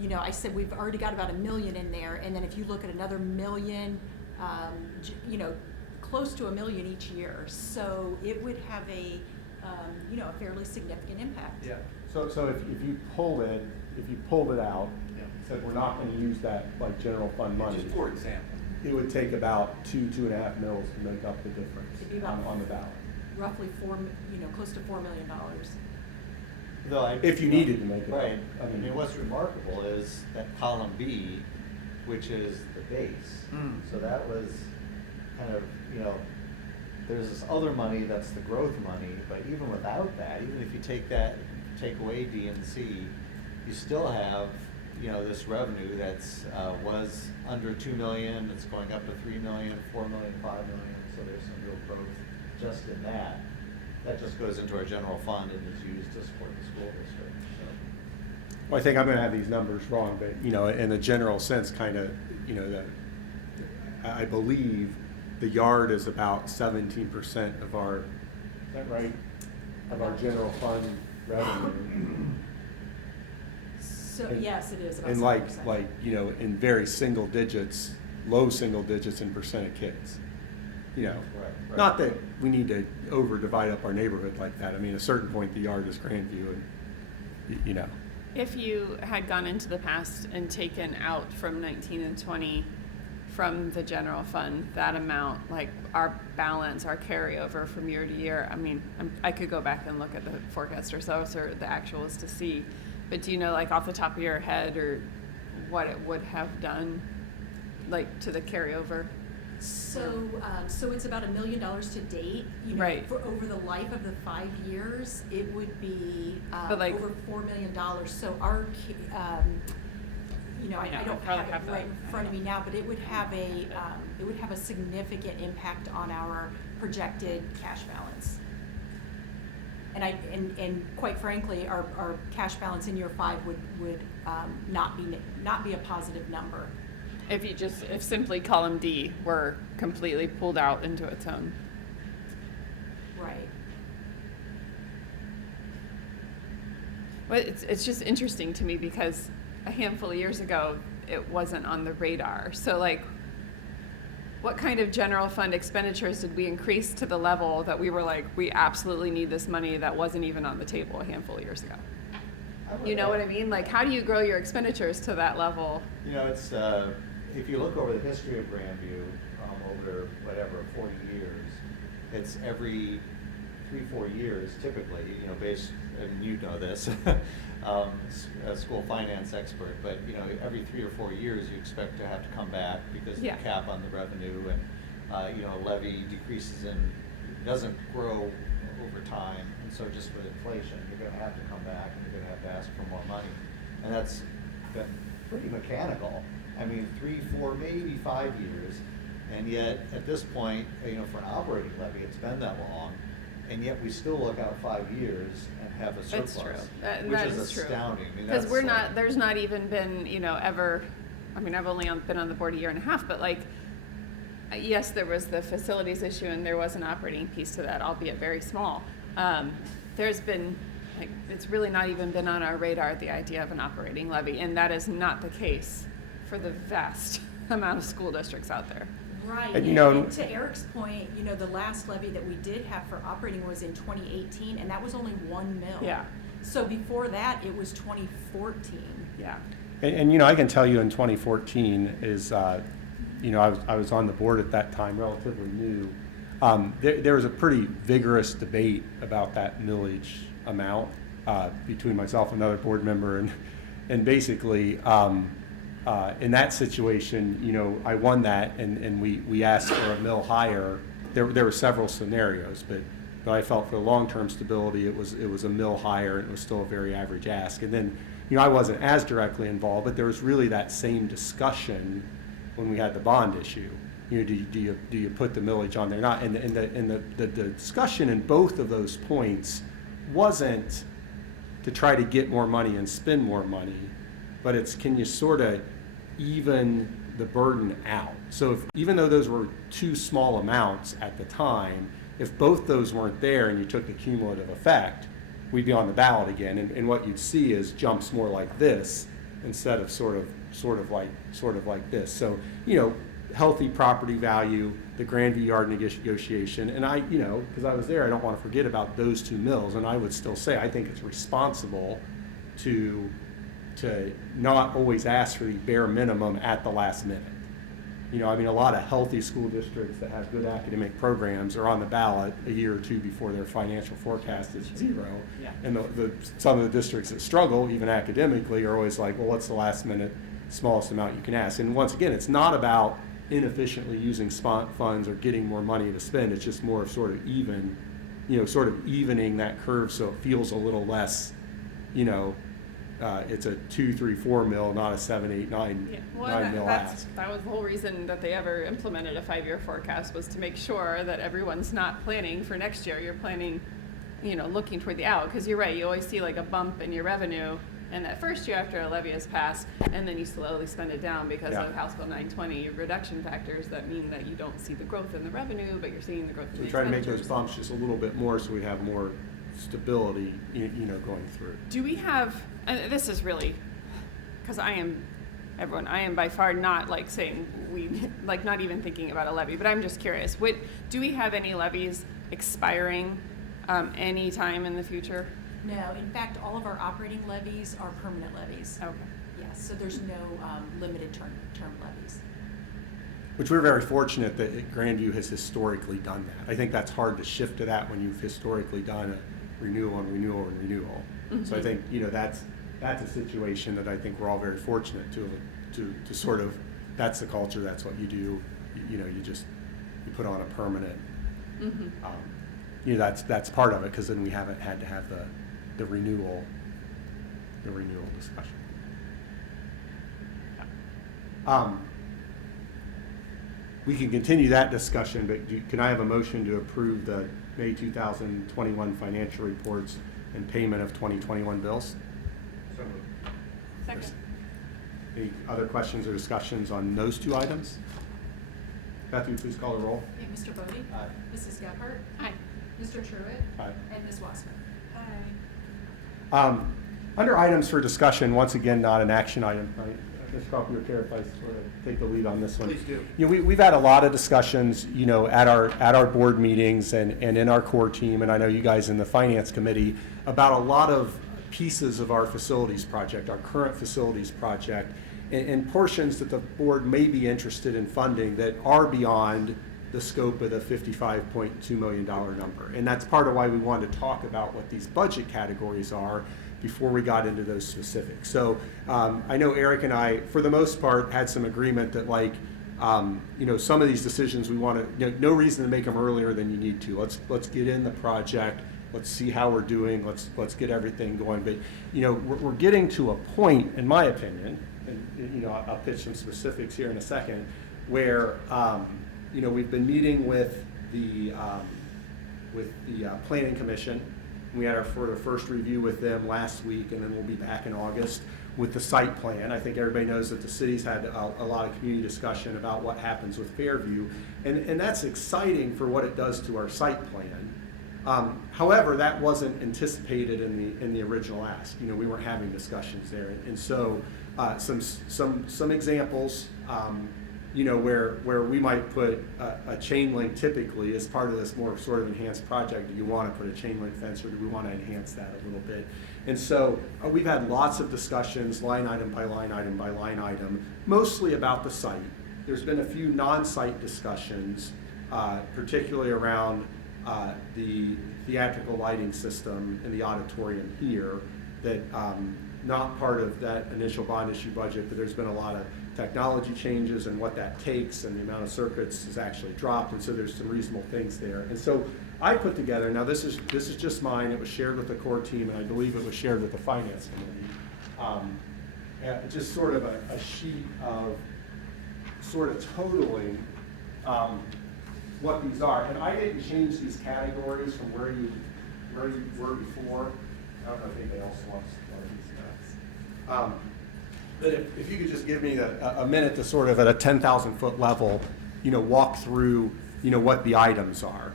you know, I said we've already got about $1 million in there, and then if you look at another $1 million, you know, close to $1 million each year. So it would have a, you know, a fairly significant impact. Yeah. So if you pulled it out, said we're not going to use that like general fund money. Just for example. It would take about 2.5 mils to make up the difference It'd be about on the ballot. Roughly close to $4 million. Though If you needed to make it. Right. I mean, what's remarkable is that column B, which is the base. So that was kind of, you know, there's this other money that's the growth money, but even without that, even if you take away D and C, you still have, you know, this revenue that's was under 2 million, it's going up to 3 million, 4 million, 5 million, so there's some real growth just in that. That just goes into our general fund and is used to support the school district. So. Well, I think I'm going to have these numbers wrong, but you know, in a general sense, kind of, you know, I believe the yard is about 17% of our. Is that right? Of our general fund revenue. So yes, it is about 7%. And like you know, in very single digits, low single digits in percent of kids. You know, Right. not that we need to over divide up our neighborhood like that. I mean, at a certain point, the yard is Grandview, and you know. If you had gone into the past and taken out from 19 and 20 from the general fund, that amount, like our balance, our carryover from year to year, I mean, I could go back and look at the forecast ourselves or the actuals to see, but do you know, like off the top of your head, or what it would have done, like to the carryover? So it's about $1 million to date. You know, Right. For over the life of the 5 years, it would be But like, over $4 million. So our, you know, I don't have it right in front of me now, but it would have a significant impact on our projected cash balance. And quite frankly, our cash balance in year 5 would not be a positive number. if simply column D were completely pulled out into its own. Right. Well, it's just interesting to me because a handful of years ago, it wasn't on the radar. So like, what kind of general fund expenditures did we increase to the level that we were like, we absolutely need this money that wasn't even on the table a handful of years ago? You know what I mean? Like, how do you grow your expenditures to that level? You know, it's, if you look over the history of Grandview, over whatever, 40 years, it's every 3-4 years typically, you know, based, and you know this, a school finance expert, but you know, every 3 or 4 years you expect to have to come back because of the cap on the revenue, and you know, levy decreases and doesn't grow over time, and so just with inflation, you're going to have to come back and you're going to have to ask for more money, and that's been pretty mechanical. I mean, 3, 4, maybe 5 years, and yet at this point, you know, for an operating levy, it's been that long. and yet we still look out 5 years and have a surplus. That's true. Which That is is true. astounding. I mean, Because that's we're like- not, there's not even been, ever, I mean, I've only been on the board a year and a half, but like, yes, there was the facilities issue and there was an operating piece to that, albeit very small. There's been, like, it's really not even been on our radar, the idea of an operating levy, and that is not the case for the vast amount of school districts out there. Right, And, and to Eric's point, the last levy that we did have for operating was in 2018, and that was only 1 mil. Yeah. So before that, it was 2014. Yeah. And I can tell you in 2014 is, I was on the board at that time, relatively new. There was a pretty vigorous debate about that millage amount between myself and another board member, and basically in that situation, I won that, and we asked for a mill higher. There were several scenarios, but I felt for the long-term stability, it was a mill higher, and it was still a very average ask. And then, I wasn't as directly involved, but there was really that same discussion when we had the bond issue. Do you put the millage on there or not? And the discussion in both of those points wasn't to try to get more money and spend more money, but it's, can you sort of even the burden out? So even though those were two small amounts at the time, if both those weren't there and you took the cumulative effect, we'd be on the ballot again. And what you'd see is jumps more like this instead of sort of like this. So, healthy property value, the Grandview yard negotiation, and because I was there, I don't want to forget about those 2 mills, and I would still say I think it's responsible to not always ask for the bare minimum at the last minute. A lot of healthy school districts that have good academic programs are on the ballot a year or two before their financial forecast is 0. Yeah. And some of the districts that struggle, even academically, are always like, well, what's the last minute smallest amount you can ask? And once again, it's not about inefficiently using funds or getting more money to spend. It's just more of sort of evening that curve so it feels a little less, it's a 2, 3, 4 mil, not a 7, 8, 9, Yeah. Well, 9 mil ask. that was the whole reason that they ever implemented a 5-year forecast, was to make sure that everyone's not planning for next year. You're planning, looking toward the out. Because you're right, you always see like a bump in your revenue in that first year after a levy is passed, and then you slowly spend it down because Yeah. of House Bill 920 reduction factors that mean that you don't see the growth in the revenue, but you're seeing the growth in So the we try to make those expenditures. bumps just a little bit more so we have more stability, going through. Do we have, and this is really, because I am by far not like saying like not even thinking about a levy, but I'm just curious, do we have any levies expiring any time in the future? No, in fact, all of our operating levies are permanent levies. Okay. Yes, so there's no limited term levies. Which we're very fortunate that Grandview has historically done that. I think that's hard to shift to that when you've historically done a renewal and renewal and renewal. So I think, that's a situation that I think we're all very fortunate to sort of, that's the culture, that's what you do. You put on a permanent, that's part of it, because then we haven't had to have the renewal discussion. We can continue that discussion, but can I have a motion to approve the May 2021 financial reports and payment of 2021 bills? So moved. Second. Any other questions or discussions on those 2 items? Beth, will you please call the roll? Okay, Mr. Bodie? Aye. Mrs. Gephardt? Aye. Mr. Truitt? Aye. And Ms. Wassman? Aye. Under items for discussion, once again, not an action item, right? Ms. Crawford, you're care if I sort of take the lead on this one? Please do. We've had a lot of discussions, at our board meetings and in our core team, and I know you guys in the finance committee, about a lot of pieces of our facilities project, our current facilities project, and portions that the board may be interested in funding that are beyond the scope of the $55.2 million number. And that's part of why we wanted to talk about what these budget categories are before we got into those specifics. So I know Eric and I, for the most part, had some agreement that some of these decisions we want to, no reason to make them earlier than you need to. Let's get in the project. Let's see how we're doing. Let's get everything going. But we're getting to a point, in my opinion, and I'll pitch some specifics here in a second, where we've been meeting with the with the Planning Commission. We had our first review with them last week, and then we'll be back in August with the site plan. I think everybody knows that the city's had a lot of community discussion about what happens with Fairview, and that's exciting for what it does to our site plan. However, that wasn't anticipated in the original ask. You know, we weren't having discussions there, and so some examples. You know, where we might put a chain link typically as part of this more sort of enhanced project. Do you want to put a chain link fence, or do we want to enhance that a little bit? And so we've had lots of discussions, line item by line item by line item, mostly about the site. There's been a few non-site discussions, particularly around the theatrical lighting system in the auditorium here, that not part of that initial bond issue budget, but there's been a lot of technology changes and what that takes, and the amount of circuits has actually dropped, and so there's some reasonable things there. And so I put together, now this is just mine, it was shared with the core team, and I believe it was shared with the finance committee. Just sort of a sheet of sort of totaling what these are. And I didn't change these categories from where you were before. I don't know if anybody else wants these guys. But if you could just give me a minute to sort of at a 10,000 foot level, you know, walk through, you know, what the items are.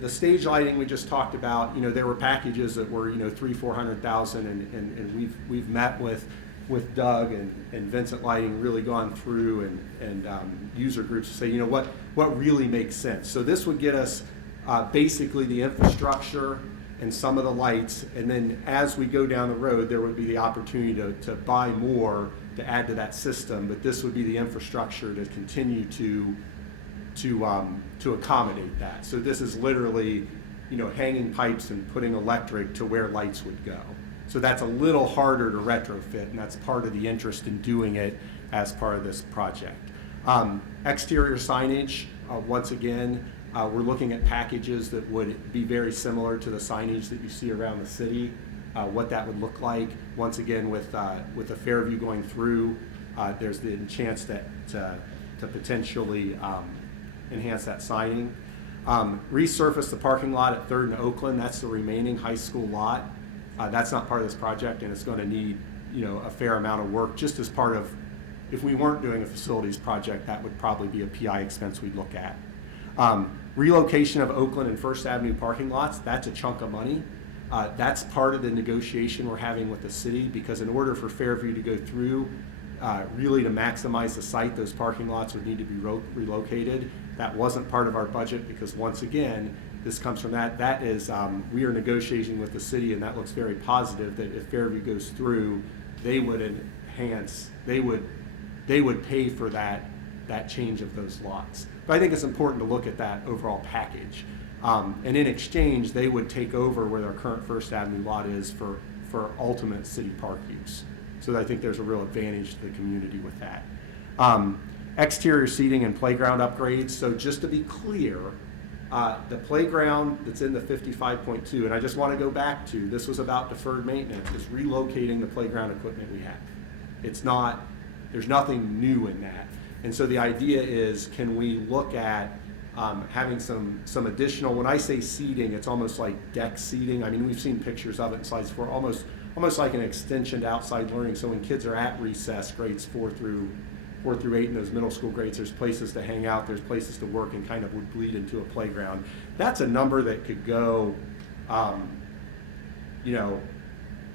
The stage lighting we just talked about, you know, there were packages that were, you know, 300,000-400,000, and we've met with Doug and Vincent Lighting, really gone through and user groups to say, you know, what really makes sense. So this would get us basically the infrastructure and some of the lights, and then as we go down the road, there would be the opportunity to buy more to add to that system, but this would be the infrastructure to continue to accommodate that. So this is literally, you know, hanging pipes and putting electric to where lights would go. So that's a little harder to retrofit, and that's part of the interest in doing it as part of this project. Exterior signage, once again, we're looking at packages that would be very similar to the signage that you see around the city, what that would look like. Once again, with the Fairview going through, there's the chance to potentially enhance that signing. Resurface the parking lot at 3rd and Oakland. That's the remaining high school lot. That's not part of this project, and it's going to need, you know, a fair amount of work. Just as part of, if we weren't doing a facilities project, that would probably be a PI expense we'd look at. Relocation of Oakland and First Avenue parking lots, that's a chunk of money. That's part of the negotiation we're having with the city, because in order for Fairview to go through, really to maximize the site, those parking lots would need to be relocated. That wasn't part of our budget, because once again, this comes from that. That is, we are negotiating with the city, and that looks very positive that if Fairview goes through, they would enhance, they would pay for that change of those lots. But I think it's important to look at that overall package. And in exchange, they would take over where their current First Avenue lot is for ultimate city park use. So I think there's a real advantage to the community with that. Exterior seating and playground upgrades. So just to be clear, the playground that's in the 55.2, and I just want to go back to, this was about deferred maintenance, is relocating the playground equipment we have. It's not, there's nothing new in that. And so the idea is, can we look at having some additional, when I say seating, it's almost like deck seating. I mean, we've seen pictures of it in slides before, almost like an extension to outside learning. So when kids are at recess, grades 4 through 8 in those middle school grades, there's places to hang out, there's places to work, and kind of would bleed into a playground. That's a number that could go, you know,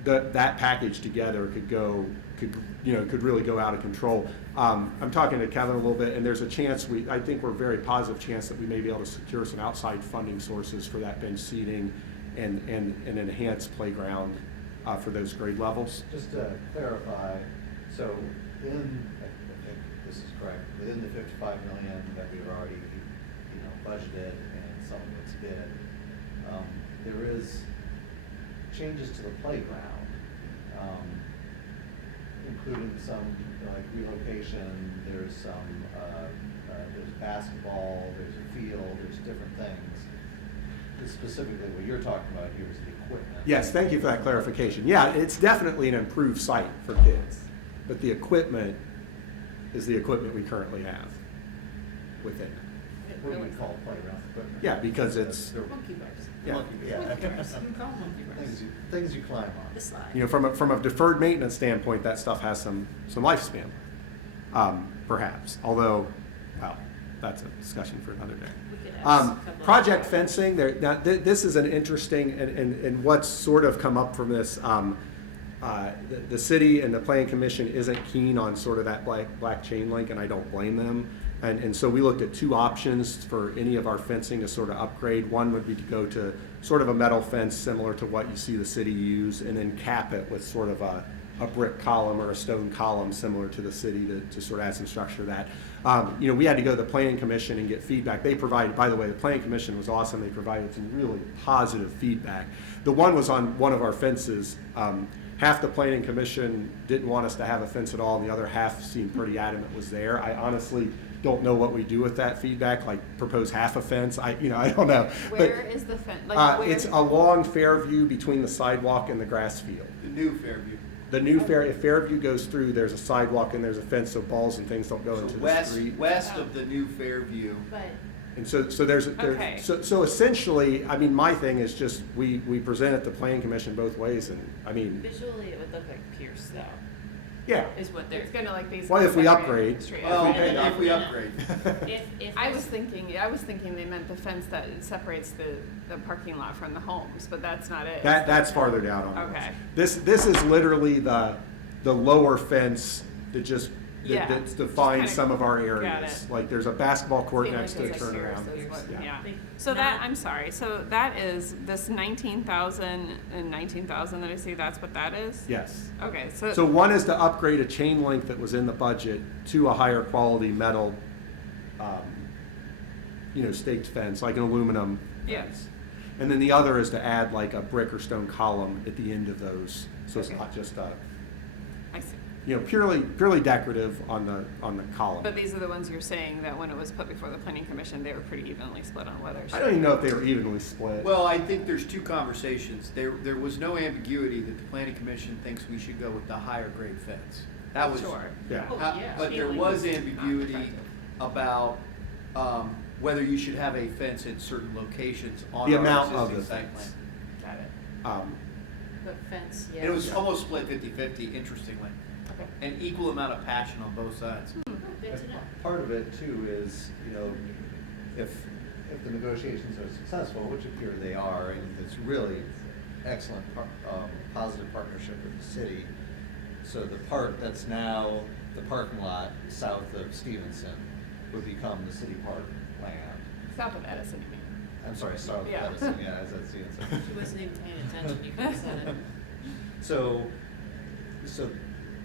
that package together could really go out of control. I'm talking to Kevin a little bit, and there's a chance, I think we're a very positive chance that we may be able to secure some outside funding sources for that bench seating and an enhanced playground for those grade levels. Just to clarify, so I think this is correct, within the 55 million that we've already, you know, budgeted and some of it's bid, there is changes to the playground, including some like relocation. There's some there's basketball, there's a field, there's different things. Specifically, what you're talking about here is the equipment. Yes, thank you for that clarification. Yeah, it's definitely an improved site for kids, but the equipment is the equipment we currently have within it. what do we call playground equipment? Yeah, because it's, They're- Monkey bars. yeah. Yeah. Monkey bars. You can call them monkey bars. Things you climb on. The slide. You know, from a deferred maintenance standpoint, that stuff has some lifespan, perhaps. Although, well, that's a discussion for another day. We could ask a couple of Project others. fencing. Now this is an interesting and what's sort of come up from this. The city and the planning commission isn't keen on sort of that black chain link, and I don't blame them. And so we looked at two options for any of our fencing to sort of upgrade. One would be to go to sort of a metal fence similar to what you see the city use, and then cap it with sort of a brick column or a stone column similar to the city to sort of add some structure to that. You know, we had to go to the planning commission and get feedback. They provided, by the way, the planning commission was awesome. They provided some really positive feedback. The one was on one of our fences. Half the planning commission didn't want us to have a fence at all, and the other half seemed pretty adamant was there. I honestly don't know what we do with that feedback, like propose half a fence. I don't know. Where is the fence? Like, where? It's along Fairview between the sidewalk and the grass field. The new Fairview. The new if Fairview goes through, there's a sidewalk and there's a fence so balls and things don't go So into the west, street. west of the new Fairview. But And so there's, Okay. so essentially, I mean, my thing is just, we present it to planning commission both ways, and, I mean, visually, it would look like Pierce though, yeah. is what they're. It's gonna like these. Well, if we upgrade. Straight Well, up. if we upgrade. If I was thinking they meant the fence that separates the parking lot from the homes, but that's not it. That's farther down on Okay. this. This is literally the lower fence that just, Yeah. that Just defines kinda- some of our got areas. it. Like, there's a basketball court Seemed next like to a it's like turnaround. Pierce is what- Yeah. Yeah. They- So not- I'm sorry, so that is this 19,000 and 19,000 that I see, that's what that is? Yes. Okay, So one is to upgrade a chain link that was in the budget to a higher quality metal, staked fence, like an aluminum Yeah. fence. And then the other is to add like a brick or stone column at the end of those, so it's Okay. not just I see. purely decorative on the column. But these are the ones you're saying that when it was put before the planning commission, they were pretty evenly split on whether. I don't even know if they were evenly split. Well, I think there's two conversations. There was no ambiguity that the planning commission thinks we should go with the higher grade fence. That was. Sure. Yeah. Oh, yeah. But there Chain link was is not ambiguity effective. about, whether you should have a fence at certain locations on The our amount of existing the site fence. plan. Got it. But fence, yeah. And it was almost split 50-50, interestingly. Okay. An equal amount of passion on both sides. Good to know. Part of it too is, if the negotiations are successful, which appear they are, and it's really excellent, positive partnership with the city. So the part that's now the parking lot south of Stevenson would become the city park land. South of Edison, you mean? I'm sorry, south of Yeah. Edison, yeah, I said Stevenson. She wasn't even paying attention, you could have said it. So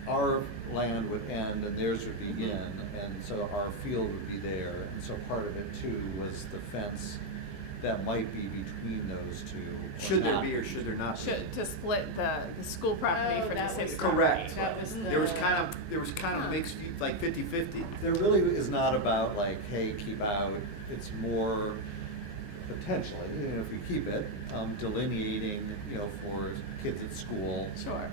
our land would end and theirs would begin, and so our field would be there. And so part of it too was the fence that might be between those two. or Should there not. be or should there not be? To split the school property Oh, from the that city was- property. Correct. That was There was the- kind of mixed, like 50-50. There really is not about like, hey, keep out. It's more potentially, if we keep it, delineating, for kids at school. Sure.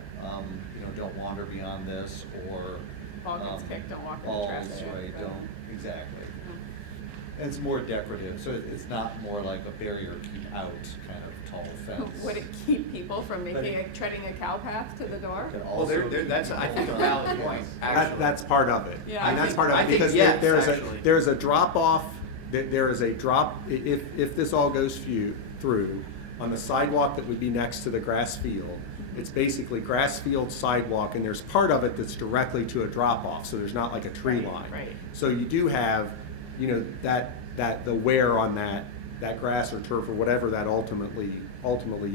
Don't wander beyond this, or. Ball gets kicked, don't walk in the balls, trash can. right, don't, exactly. And it's more decorative, so it's not more like a barrier keep out kind of tall fence. Would it keep people from But treading a cow path to the door? Could Well, also that's, keep I think, a people valid from- point, Yes. actually. That's part of it. Yeah. I mean, I that's think- part of I it, think because yes, there's actually. there's a drop off, there is a drop, if this all goes through, on the sidewalk that would be next to the grass field, it's basically grass field sidewalk, and there's part of it that's directly to a drop off, so there's not like a tree Right, line. right. So you do have, that the wear on that grass or turf or whatever that ultimately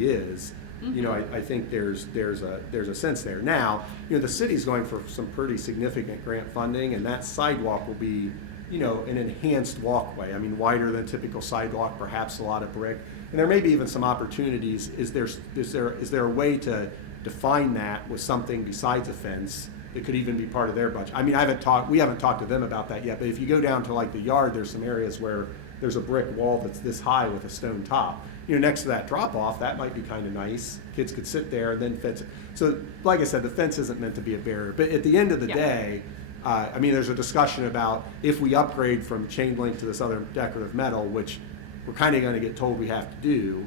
is. I think there's a sense there. Now, the city's going for some pretty significant grant funding, and that sidewalk will be, an enhanced walkway. I mean, wider than typical sidewalk, perhaps a lot of brick. And there may be even some opportunities. Is there a way to define that with something besides a fence that could even be part of their budget? I mean, we haven't talked to them about that yet, but if you go down to like the yard, there's some areas where there's a brick wall that's this high with a stone top. Next to that drop off, that might be kind of nice. Kids could sit there and then fence it. So like I said, the fence isn't meant to be a barrier, but at the end of the Yeah. day, I mean, there's a discussion about if we upgrade from chain link to this other decorative metal, which we're kind of going to get told we have to do,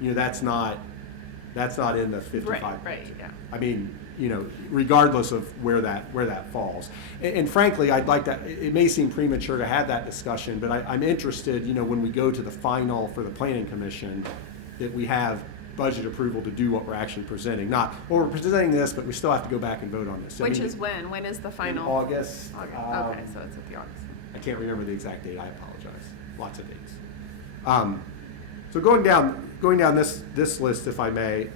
you know, that's not in the 55. Right, yeah. I mean, you know, regardless of where that falls. And frankly, I'd like that, it may seem premature to have that discussion, but I'm interested, you know, when we go to the final for the Planning Commission, that we have budget approval to do what we're actually presenting. Not, well, we're presenting this, but we still have to go back and vote on this. So, I Which mean, is when? When is the in final? August. Okay, so it's at the August. I can't remember the exact date, I apologize. Lots of dates. So going down this list, if I may,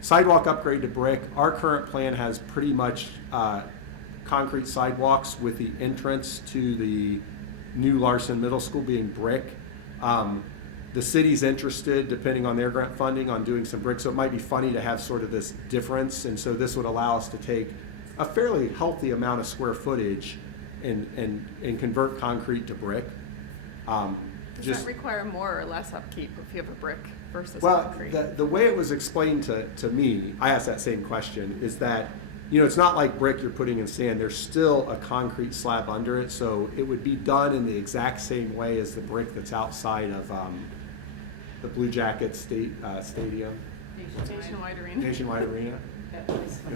sidewalk upgrade to brick. Our current plan has pretty much concrete sidewalks with the entrance to the new Larson Middle School being brick. The city's interested, depending on their grant funding, on doing some brick, so it might be funny to have sort of this difference, and so this would allow us to take a fairly healthy amount of square footage and convert concrete to brick. Does that require more or less upkeep if you have a brick versus Well, concrete? the way it was explained to me, I asked that same question, is that, you know, it's not like brick you're putting in sand. There's still a concrete slab under it, so it would be done in the exact same way as the brick that's outside of the Blue Jackets Stadium, Nationwide Arena. Nationwide Arena.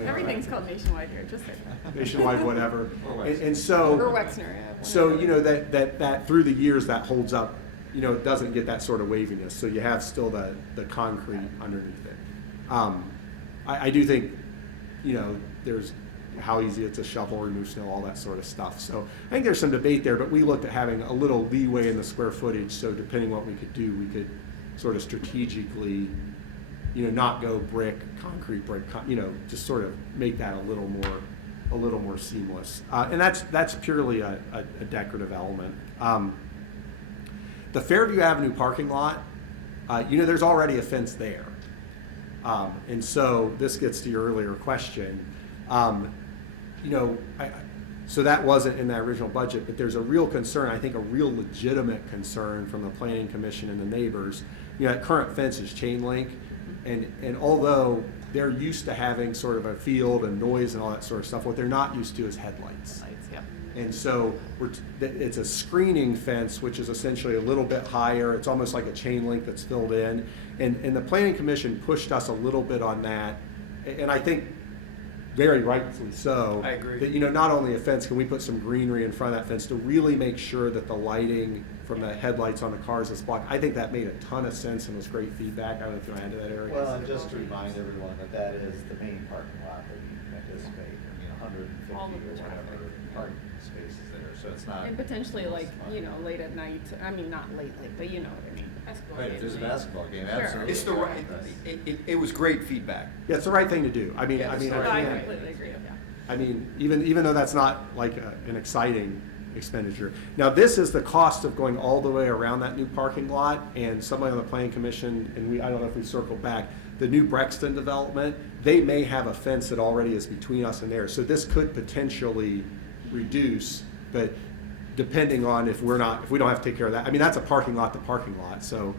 Everything's called Nationwide here, just like that. Nationwide, whatever. And so, Or Wexner, yeah. so, you know, that through the years that holds up, you know, it doesn't get that sort of waviness. So you have still the concrete underneath it. I do think, you know, there's how easy it's to shovel, remove snow, all that sort of stuff. So I think there's some debate there, but we looked at having a little leeway in the square footage. So depending what we could do, we could sort of strategically, you know, not go brick, concrete, brick, you know, just sort of make that a little more seamless. And that's purely a decorative element. The Fairview Avenue parking lot, you know, there's already a fence there. And so this gets to your earlier question. You know, so that wasn't in that original budget, but there's a real concern, I think a real legitimate concern from the Planning Commission and the neighbors. You know, that current fence is chain link, and although they're used to having sort of a field and noise and all that sort of stuff, what they're not used to is headlights. And so it's a screening fence, which is essentially a little bit higher. It's almost like a chain link that's filled in. And the Planning Commission pushed us a little bit on that. And I think very rightfully so. I agree. That, you know, not only a fence, can we put some greenery in front of that fence to really make sure that the lighting from the headlights on the cars is blocked. I think that made a ton of sense and was great feedback. I don't know if you want to add to that, Eric. Well, and just to remind everyone that that is the main parking lot that you can anticipate, I mean, 150 All or of the whatever traffic. parking spaces there, so it's not. And potentially like, you know, late at night, I mean, not late, but you know what I mean. Basketball Right, if game there's a night. basketball game, Sure. absolutely. It's the right, it was great feedback. Yeah, it's the right thing to do. I mean, Yeah, I it's mean, the right I thing. completely agree, yeah. I mean, even though that's not like an exciting expenditure. Now, this is the cost of going all the way around that new parking lot, and somebody on the Planning Commission, and I don't know if we circled back, the new Brexton development, they may have a fence that already is between us and theirs. So this could potentially reduce, but depending on if we don't have to take care of that. I mean, that's a parking lot to parking lot, so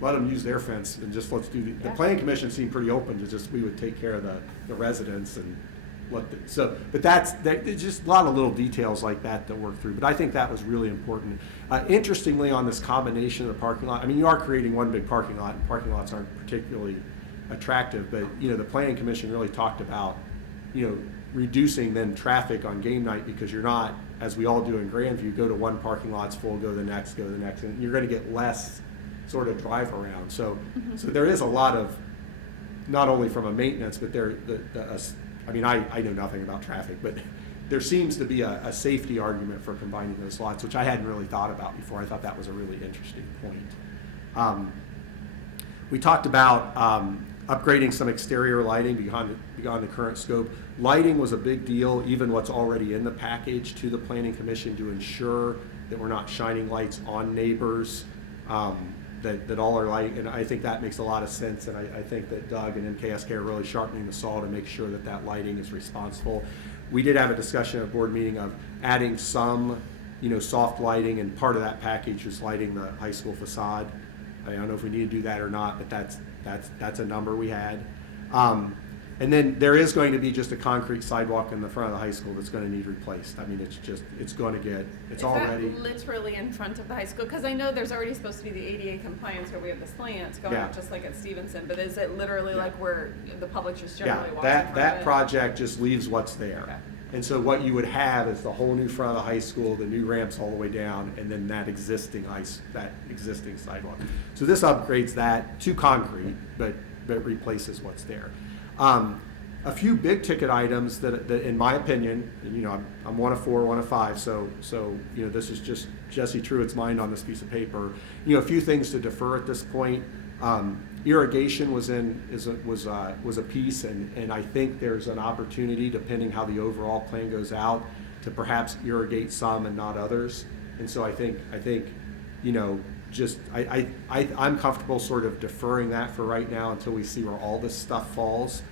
let them use their fence and just let's do the Planning Commission seemed pretty open to just, we would take care of the residents and but there's just a lot of little details like that to work through. But I think that was really important. Interestingly, on this combination of the parking lot, I mean, you are creating one big parking lot, and parking lots aren't particularly attractive. But you know, the Planning Commission really talked about, you know, reducing then traffic on game night, because you're not, as we all do in Grandview, go to one parking lot's full, go to the next, and you're going to get less sort of drive around. So there is a lot of, not only from a maintenance, but I mean, I know nothing about traffic, but there seems to be a safety argument for combining those lots, which I hadn't really thought about before. I thought that was a really interesting point. We talked about upgrading some exterior lighting beyond the current scope. Lighting was a big deal, even what's already in the package, to the Planning Commission to ensure that we're not shining lights on neighbors, that all are light, and I think that makes a lot of sense, and I think that Doug and MKSK are really sharpening the saw to make sure that that lighting is responsible. We did have a discussion at a board meeting of adding some, you know, soft lighting, and part of that package is lighting the high school facade. I don't know if we need to do that or not, but that's a number we had. And And then there is going to be just a concrete sidewalk in the front of the high school that's going to need replaced. I mean, it's going to get, it's already. Is that literally in front of the high school? Because I know there's already supposed to be the ADA compliance where we have the slants going Yeah. up just like at Stevenson, but is it literally like where the public just Yeah, generally walks in front of that it? project just leaves what's there. Okay. And so what you would have is the whole new front of the high school, the new ramps all the way down, and then that existing sidewalk. So this upgrades that to concrete, but replaces what's there. A few big ticket items that in my opinion, and you know, I'm one of 4, one of 5, so you know, this is just Jesse Truitt's mind on this piece of paper. You know, a few things to defer at this point. Irrigation was a piece, and I think there's an opportunity, depending how the overall plan goes out, to perhaps irrigate some and not others. And so I think you know, just I'm comfortable sort of deferring that for right now until we see where all this stuff falls.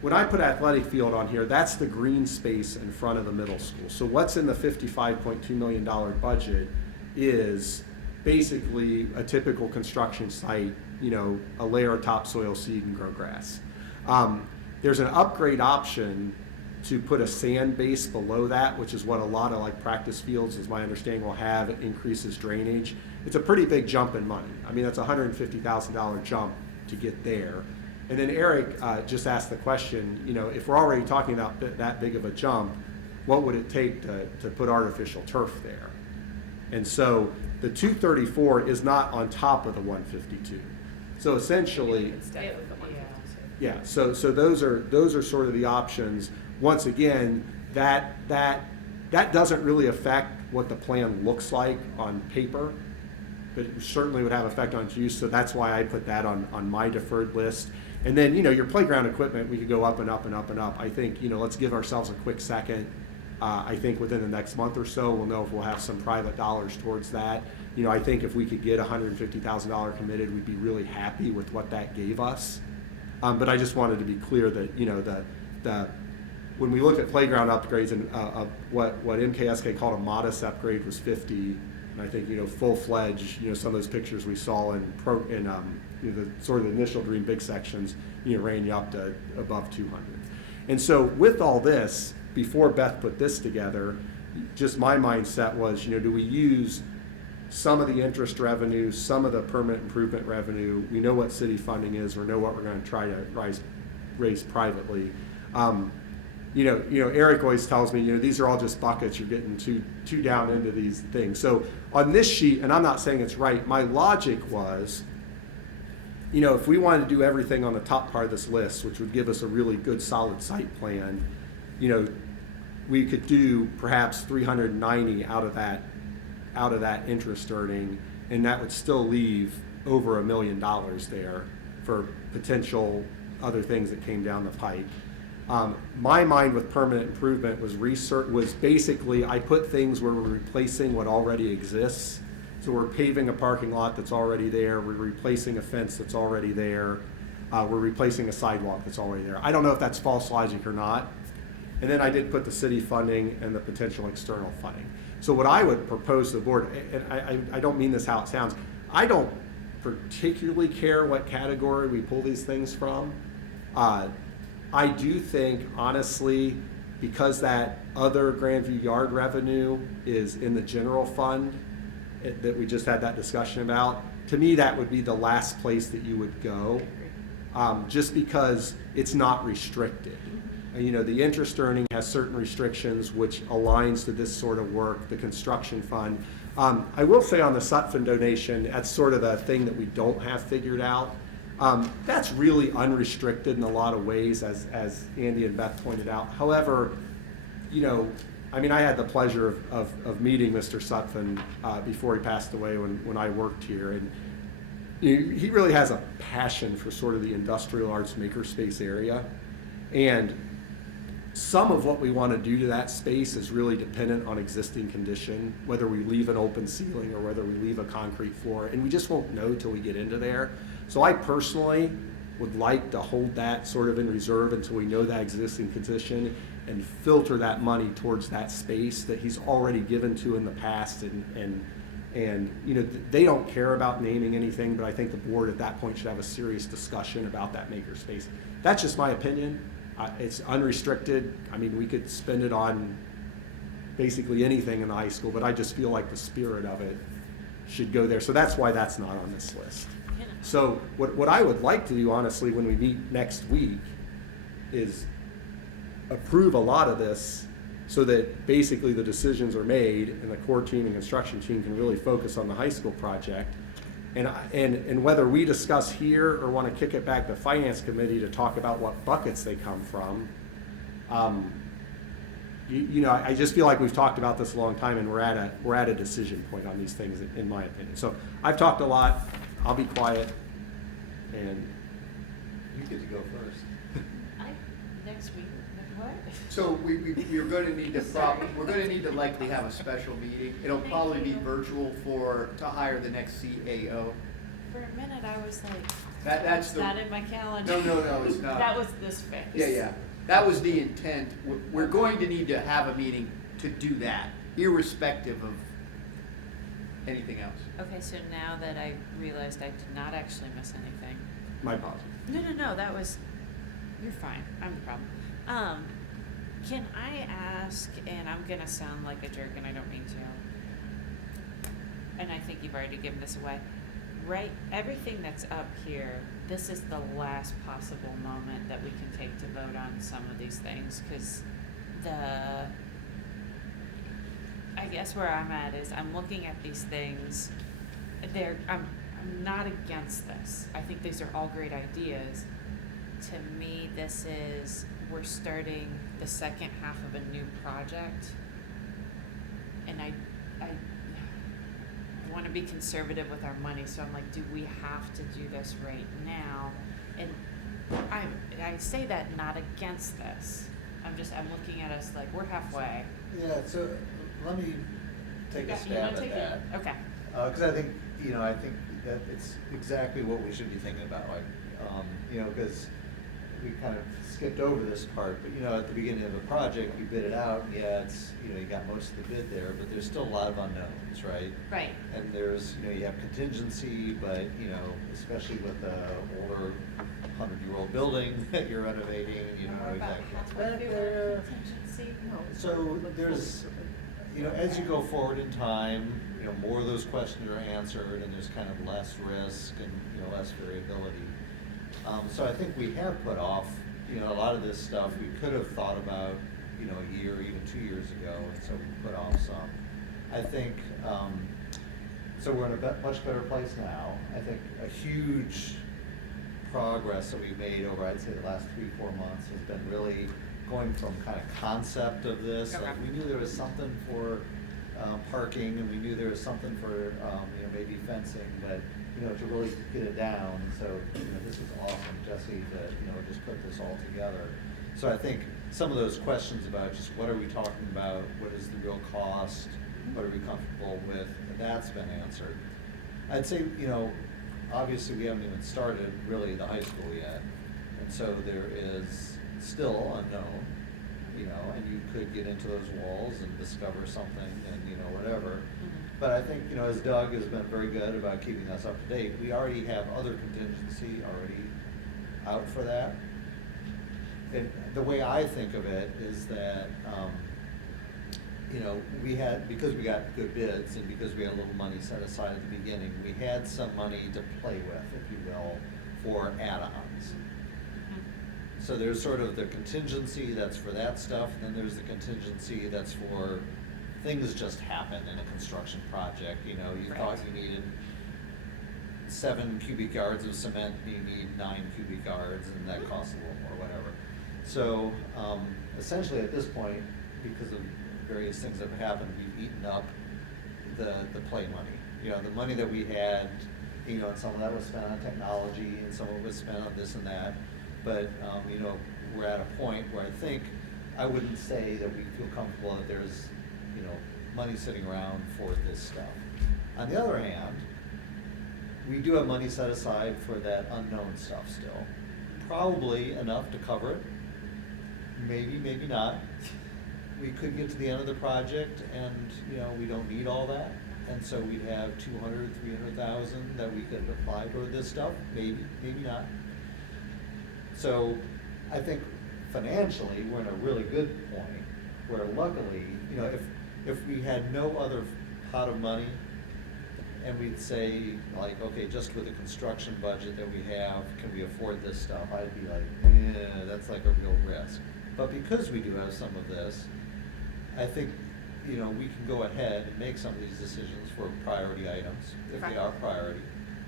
When I put athletic field on here, that's the green space in front of the middle school. So what's in the $55.2 million budget is basically a typical construction site, you know, a layer of topsoil, seed, and grow grass. There's an upgrade option to put a sand base below that, which is what a lot of like practice fields, as my understanding, will have. It increases drainage. It's a pretty big jump in money. I mean, that's a $150,000 jump to get there. And then Eric just asked the question, you know, if we're already talking about that big of a jump, what would it take to put artificial turf there? And so the 234 is not on top of the 152. So essentially, Instead of the one. yeah, so those are sort of the options. Once again, that doesn't really affect what the plan looks like on paper, but it certainly would have effect on use. So that's why I put that on my deferred list. And then, you know, your playground equipment, we could go up and up and up and up. I think, you know, let's give ourselves a quick second. I think within the next month or so, we'll know if we'll have some private dollars towards that. You know, I think if we could get $150,000 committed, we'd be really happy with what that gave us. But I just wanted to be clear that, you know, when we look at playground upgrades, and what MKSK called a modest upgrade was 50, and I think, you know, full-fledged, you know, some of those pictures we saw in you know, the sort of the initial dream big sections, you know, ran you up to above 200. And so with all this, before Beth put this together, just my mindset was, you know, do we use some of the interest revenue, some of the permanent improvement revenue? We know what city funding is, we know what we're going to try to raise privately. You know, Eric always tells me, you know, these are all just buckets. You're getting too down into these things. So on this sheet, and I'm not saying it's right, my logic was, you know, if we wanted to do everything on the top part of this list, which would give us a really good solid site plan, you know, we could do perhaps 390 out of that interest earning, and that would still leave over $1 million there for potential other things that came down the pike. My mind with permanent improvement was basically, I put things where we're replacing what already exists. So we're paving a parking lot that's already there, we're replacing a fence that's already there, we're replacing a sidewalk that's already there. I don't know if that's false logic or not. And then I did put the city funding and the potential external funding. So what I would propose to the board, and I don't mean this how it sounds, I don't particularly care what category we pull these things from. I do think, honestly, because that other Grandview Yard revenue is in the general fund that we just had that discussion about, to me that would be the last place that you would go, just because it's not restricted. You know, the interest earning has certain restrictions which aligns to this sort of work, the construction fund. I will say on the Sutphen donation, that's sort of the thing that we don't have figured out. That's really unrestricted in a lot of ways, as Andy and Beth pointed out. However, you know, I mean, I had the pleasure of meeting Mr. Sutphen before he passed away when I worked here, and he really has a passion for sort of the industrial arts makerspace area. And some of what we want to do to that space is really dependent on existing condition, whether we leave an open ceiling or whether we leave a concrete floor, and we just won't know till we get into there. So I personally would like to hold that sort of in reserve until we know that existing condition and filter that money towards that space that he's already given to in the past and And, you know, they don't care about naming anything, but I think the board at that point should have a serious discussion about that makerspace. That's just my opinion. It's unrestricted. I mean, we could spend it on basically anything in the high school, but I just feel like the spirit of it should go there. So that's why that's not on this list. So what I would like to do, honestly, when we meet next week is approve a lot of this so that basically the decisions are made and the core team and construction team can really focus on the high school project. And whether we discuss here or want to kick it back to finance committee to talk about what buckets they come from, you know, I just feel like we've talked about this a long time and we're at a decision point on these things, in my opinion. So I've talked a lot. I'll be quiet, and You get to go first. Next week, what? So we're gonna need to likely have a special meeting. It'll probably be virtual to hire the next CAO. For a minute, I was like, That's it's the. not in my calendar. No, it's not. That was this phase. Yeah. That was the intent. We're going to need to have a meeting to do that, irrespective of anything else. Okay, so now that I realized I did not actually miss anything. my apologies. No, that was, you're fine, I'm the problem. Can I ask, and I'm gonna sound like a jerk and I don't mean to, and I think you've already given this away, right, everything that's up here, this is the last possible moment that we can take to vote on some of these things, cause I guess where I'm at is I'm looking at these things, I'm not against this. I think these are all great ideas. To me, we're starting the second half of a new project. And I want to be conservative with our money, so I'm like, do we have to do this right now? And I say that not against this. I'm looking at us like, we're halfway. Yeah, so let me take a stab at that. Okay. Because I think that it's exactly what we should be thinking about, like, because we kind of skipped over this part, but at the beginning of a project, you bid it out, and it's, you got most of the bid there, but there's still a lot of unknowns, right? Right. And there's, you have contingency, but, especially with the older 100-year-old building that you're renovating, We're about exactly. halfway through our contingency. So there's, as you go forward in time, more of those questions are answered and there's kind of less risk and, less variability. So I think we have put off, a lot of this stuff we could have thought about, a year, even 2 years ago, and so we put off some. I think, so we're in a much better place now. I think a huge progress that we've made over, I'd say, the last 3-4 months has been really going from kind of concept of this, Okay. like we knew there was something for parking, and we knew there was something for maybe fencing, but to really get it down. So this is awesome, Jesse, to just put this all together. So I think some of those questions about just what are we talking about, what is the real cost, what are we comfortable with, that's been answered. I'd say obviously we haven't even started really the high school yet, and so there is still unknown, and you could get into those walls and discover something and whatever. Mm-hmm. But I think, as Doug has been very good about keeping us up to date, we already have other contingency already out for that. And the way I think of it is that, because we got good bids and because we had a little money set aside at the beginning, we had some money to play with, if you will, for add-ons. So there's sort of the contingency that's for that stuff, and then there's the contingency that's for things just happen in a construction project. You thought you needed 7 cubic yards of cement, you need 9 cubic yards, and that costs a little more, whatever. So essentially at this point, because of various things that have happened, we've eaten up the play money. The money that we had, and some of that was spent on technology, and some of it was spent on this and that. But, we're at a point where I wouldn't say that we feel comfortable that there's, money sitting around for this stuff. On the other hand, we do have money set aside for that unknown stuff still. Probably enough to cover it. Maybe, maybe not. We could get to the end of the project and, we don't need all that. And so we'd have 200, 300,000 that we could apply toward this stuff, maybe, maybe not. So I think financially, we're in a really good point where luckily, you know, if we had no other pot of money and we'd say like, okay, just with the construction budget that we have, can we afford this stuff? I'd be like, yeah, that's like a real risk. But because we do have some of this, I think, you know, we can go ahead and make some of these decisions for priority items, if they are priority.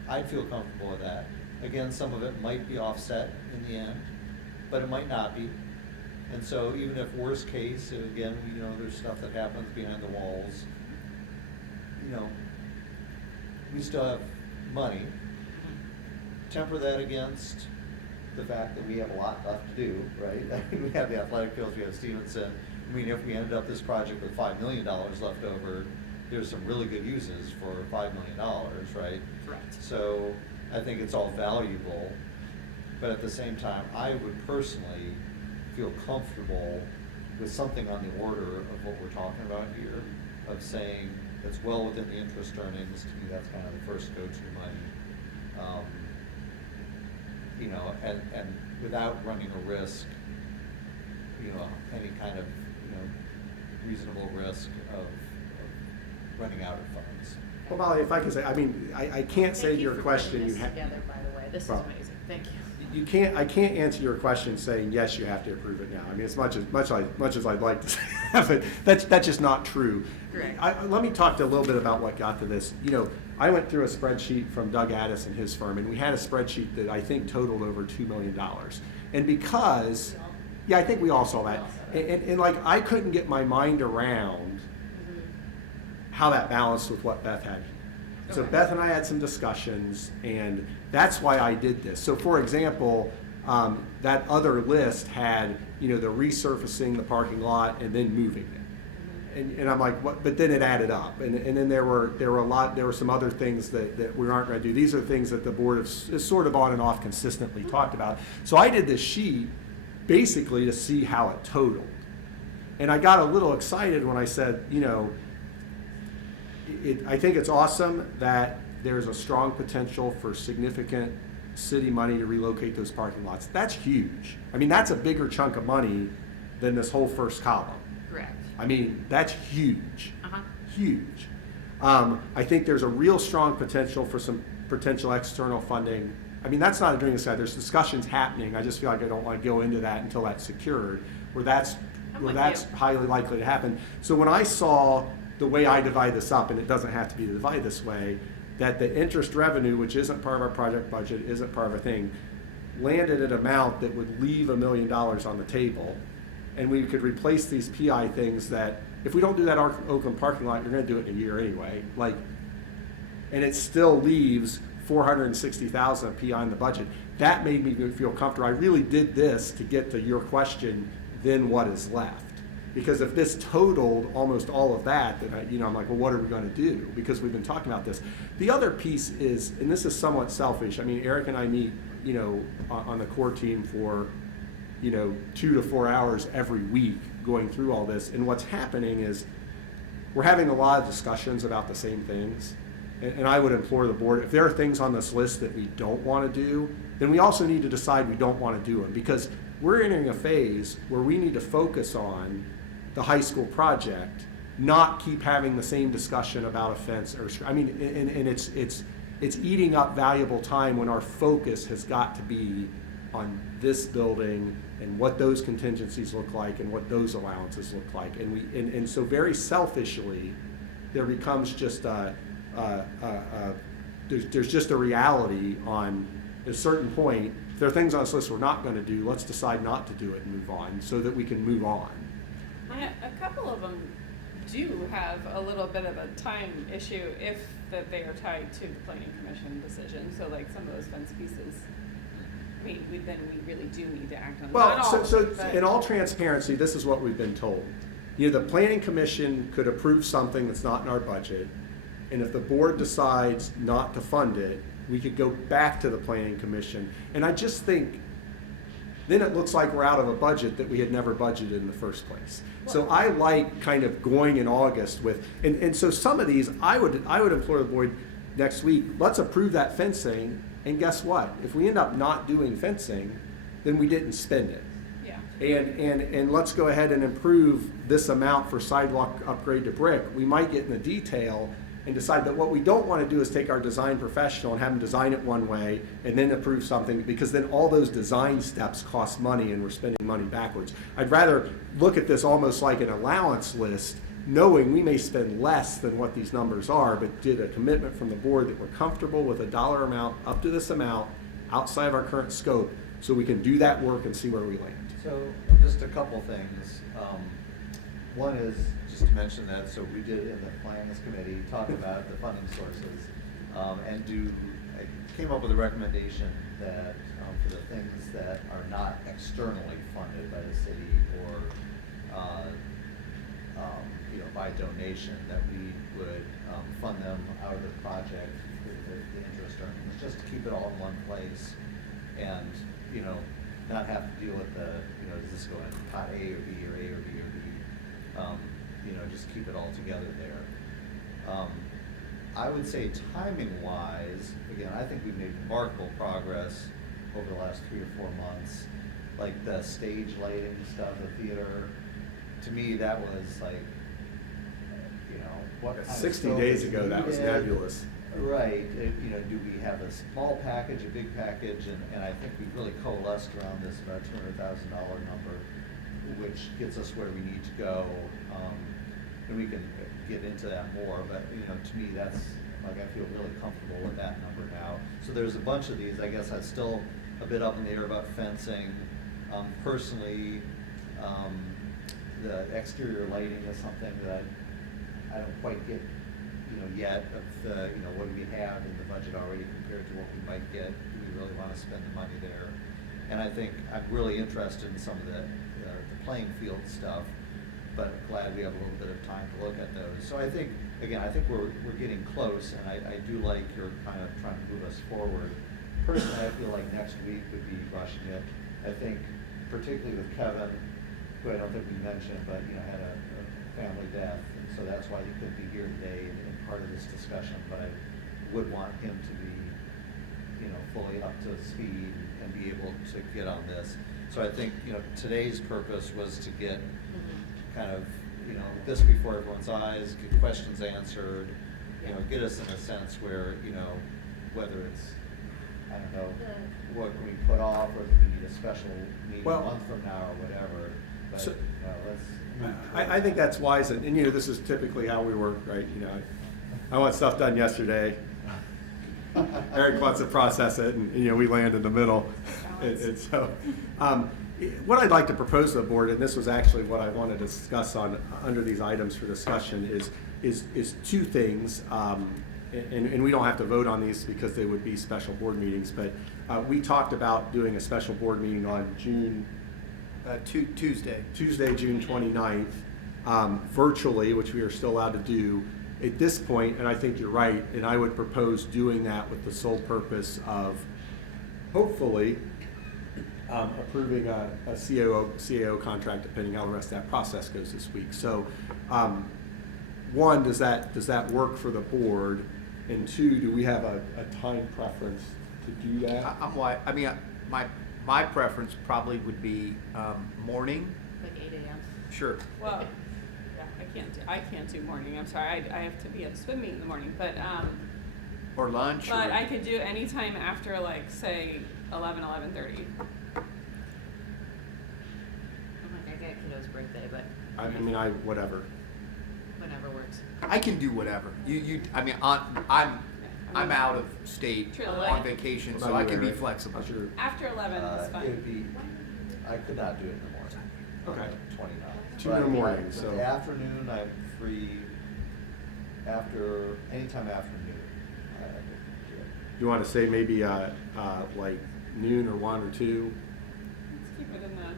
I'd feel comfortable with that. Again, some of it might be offset in the end, but it might not be. And so even if worst case, again, you know, there's stuff that happens behind the walls, you know, we still have money. Temper that against the fact that we have a lot left to do, right? I mean, we have the athletic fields, we have Stevenson. I mean, if we ended up this project with $5 million left over, there's some really good uses for $5 million, right? Correct. So I think it's all valuable, but at the same time, I would personally feel comfortable with something on the order of what we're talking about here, of saying it's well within the interest earnings. To me, that's kind of the first go-to money. You know, and without running a risk, you know, any kind of, you know, reasonable risk of running out of funds. Well, Molly, if I can say, I mean, I can't say to your question, you you have. together, by the way. This is Well, amazing. Thank you. I can't answer your question saying, yes, you have to approve it now. I mean, as much as I'd like to say, but that's just not true. Correct. Let me talk to a little bit about what got to this. You know, I went through a spreadsheet from Doug Addis and his firm, and we had a spreadsheet that I think totaled over $2 million. And because, yeah, I think we all saw that. And like, I couldn't get my mind around how that balanced with what Beth had. So Okay. Beth and I had some discussions, and that's why I did this. So for example, that other list had, you know, the resurfacing the parking lot and then moving it. And I'm like, what? But then it added up, and then there were some other things that we aren't going to do. These are things that the board is sort of on and off consistently talked about. So I did this sheet basically to see how it totaled, and I got a little excited when I said, you know, I think it's awesome that there's a strong potential for significant city money to relocate those parking lots. That's huge. I mean, that's a bigger chunk of money than this whole first column. Correct. I mean, that's huge, Uh-huh. huge. I think there's a real strong potential for some potential external funding. I mean, that's not a dream side. There's discussions happening. I just feel like I don't want to go into that until that's secured, where that's highly likely to happen. So when I saw the way I divide this up, and it doesn't have to be divided this way, that the interest revenue, which isn't part of our project budget, isn't part of a thing, landed at an amount that would leave $1 million on the table. And we could replace these PI things that, if we don't do that Oakland parking lot, you're gonna do it in a year anyway. Like, and it still leaves $460,000 of PI in the budget. That made me feel comfortable. I really did this to get to your question, then what is left? Because if this totaled almost all of that, then I'm like, well, what are we going to do? Because we've been talking about this. The other piece is, and this is somewhat selfish. I mean, Eric and I meet, you know, on the core team for, you know, 2 to 4 hours every week going through all this. And what's happening is we're having a lot of discussions about the same things. And I would implore the board, if there are things on this list that we don't want to do, then we also need to decide we don't want to do them, because we're entering a phase where we need to focus on the high school project, not keep having the same discussion about a fence or, I mean, and it's eating up valuable time when our focus has got to be on this building and what those contingencies look like and what those allowances look like. And so very selfishly, there becomes just there's just a reality on at a certain point. If there are things on this list we're not going to do, let's decide not to do it and move on so that we can move on. Yeah, a couple of them do have a little bit of a time issue if that they are tied to the planning commission decision. So like some of those fence pieces, I mean, we really do need to act on. Well, Not all, so but in all transparency, this is what we've been told. You know, the planning commission could approve something that's not in our budget, and if the board decides not to fund it, we could go back to the planning commission. And I just think then it looks like we're out of a budget that we had never budgeted in the first place. So I like kind of going in August with, and so some of these, I would implore the board next week, let's approve that fencing, and guess what? If we end up not doing fencing, then we didn't spend it. Yeah. And let's go ahead and improve this amount for sidewalk upgrade to brick. We might get in the detail and decide that what we don't want to do is take our design professional and have them design it one way and then approve something, because then all those design steps cost money and we're spending money backwards. I'd rather look at this almost like an allowance list, knowing we may spend less than what these numbers are, but did a commitment from the board that we're comfortable with a dollar amount up to this amount outside of our current scope, so we can do that work and see where we land. So just a couple things. One is just to mention that, so we did in the plans committee talk about the funding sources, and I came up with a recommendation that for the things that are not externally funded by the city or by donation, that we would fund them out of the project, the interest earnings, just to keep it all in one place, and not have to deal with the does this go in pot A or B or A or B or D? Just keep it all together there. I would say timing-wise, again, I think we've made remarkable progress over the last 3 or 4 months. Like the stage lighting stuff, the theater, to me, that was like, what kind of 60 scope days is ago, that was needed. nebulous. Right, do we have a small package, a big package, and I think we've really coalesced around this about $200,000 number, which gets us where we need to go, and we can get into that more, but, to me, that's, like, I feel really comfortable with that number now. So there's a bunch of these, I guess I'm still a bit up in the air about fencing. Personally, the exterior lighting is something that I don't quite get yet of what do we have in the budget already compared to what we might get? Do we really want to spend the money there? And I think I'm really interested in some of the playing field stuff, but glad we have a little bit of time to look at those. So I think, again, we're getting close, and I do like your kind of trying to move us forward. Personally, I feel like next week would be rushing it. I think, particularly with Kevin, who I don't think we mentioned, but had a family death, and so that's why he couldn't be here today and part of this discussion. But I would want him to be, fully up to speed and be able to get on this. So I think today's purpose was to get kind of this before everyone's eyes, get questions answered, get us in a sense where whether it's I don't know what can we put off, or do we need a special meeting a month from now or whatever. But So- let's. I think that's wise, and this is typically how we work, right? I want stuff done yesterday. Eric wants to process it, and we land in the middle. And so, what I'd like to propose to the board, and this was actually what I wanted to discuss under these items for discussion, is 2 things. And we don't have to vote on these because they would be special board meetings. But we talked about doing a special board meeting on Tuesday, June 29th, virtually, which we are still allowed to do at this point, and I think you're right, and I would propose doing that with the sole purpose of hopefully approving a CAO contract, depending how the rest of that process goes this week. So, 1, does that work for the board? And 2, do we have a time preference to do that? my preference probably would be morning. Like 8 a.m. Sure. Well, yeah, I can't do morning. I'm sorry. I have to be at a swim meet in the morning, but Or lunch. but or, I could do any time after, like, say 11:30. I'm like, I got kiddo's birthday, but Whatever. whenever works. I can do whatever. I'm out of state True. on vacation, What so about I you, can be Eric? flexible. How's your- After 11 is It fine. would be, I could not do it in the morning. Okay. 29. Two in the morning, But so- the afternoon, I'm free anytime afternoon. I could do it. You want to say maybe like noon or 1 or 2? Let's keep it in the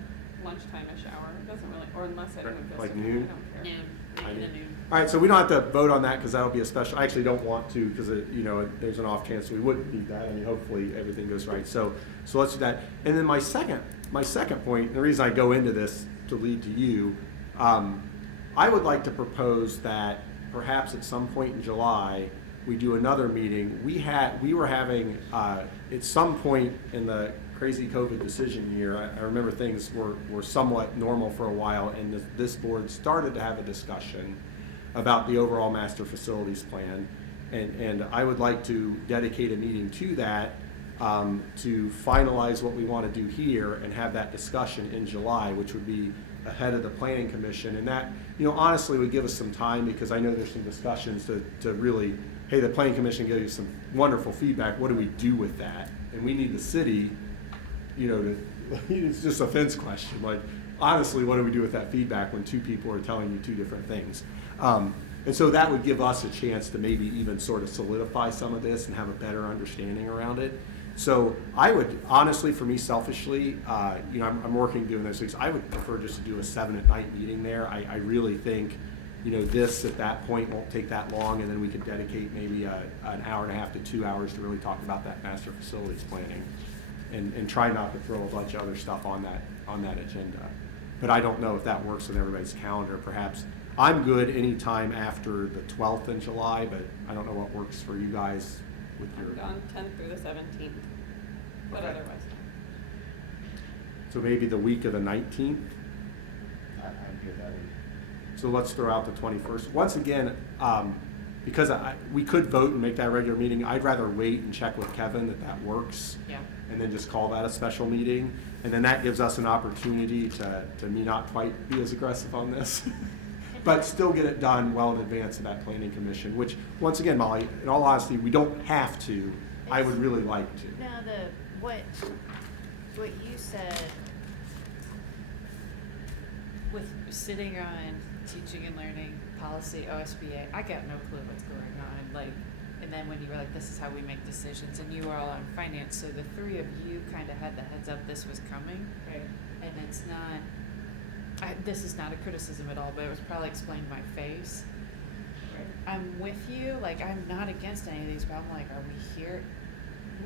lunchtime-ish hour. It doesn't really, or unless anyone goes Like to bed, noon? I don't care. Noon. 8 to noon. All right, so we don't have to vote on that because that'll be a special, I actually don't want to because, there's an off chance we wouldn't need that. I mean, hopefully everything goes right. So let's do that. And then my second point, and the reason I go into this to lead to you, I would like to propose that perhaps at some point in July, we do another meeting. We were having, at some point in the crazy COVID decision year, I remember things were somewhat normal for a while, and this board started to have a discussion about the overall master facilities plan. And I would like to dedicate a meeting to that, to finalize what we want to do here and have that discussion in July, which would be ahead of the planning commission. And that, honestly would give us some time, because I know there's some discussions to really, hey, the planning commission gave you some wonderful feedback. What do we do with that? And we need the city, it's just a fence question. Like, honestly, what do we do with that feedback when two people are telling you two different things? And so that would give us a chance to maybe even sort of solidify some of this and have a better understanding around it. So I would, honestly, for me selfishly, I'm working doing those things. I would prefer just to do a 7 at night meeting there. I really think, this at that point won't take that long, and then we could dedicate maybe an hour and a half to 2 hours to really talk about that master facilities planning, and try not to throw a bunch of other stuff on that agenda. But I don't know if that works with everybody's calendar. Perhaps I'm good anytime after the 12th in July, but I don't know what works for you guys with your. I'm gone 10th through the 17th, but Okay. otherwise. So maybe the week of the 19th. I'm here that week. So let's throw out the 21st. Once again, because we could vote and make that a regular meeting, I'd rather wait and check with Kevin that works. Yeah. And then just call that a special meeting. And then that gives us an opportunity to me not quite be as aggressive on this, but still get it done well in advance of that planning commission, which, once again, Molly, in all honesty, we don't have to. I would really like to. Now, what you said with sitting on teaching and learning policy, OSBA, I got no clue what's going on. Like, and then when you were like, this is how we make decisions, and you were all on finance, so the three of you kind of had the heads up this was coming. Right. And it's not, this is not a criticism at all, but it was probably explained to my face. Right. I'm with you, like, I'm not against any of these, but I'm like, are we here?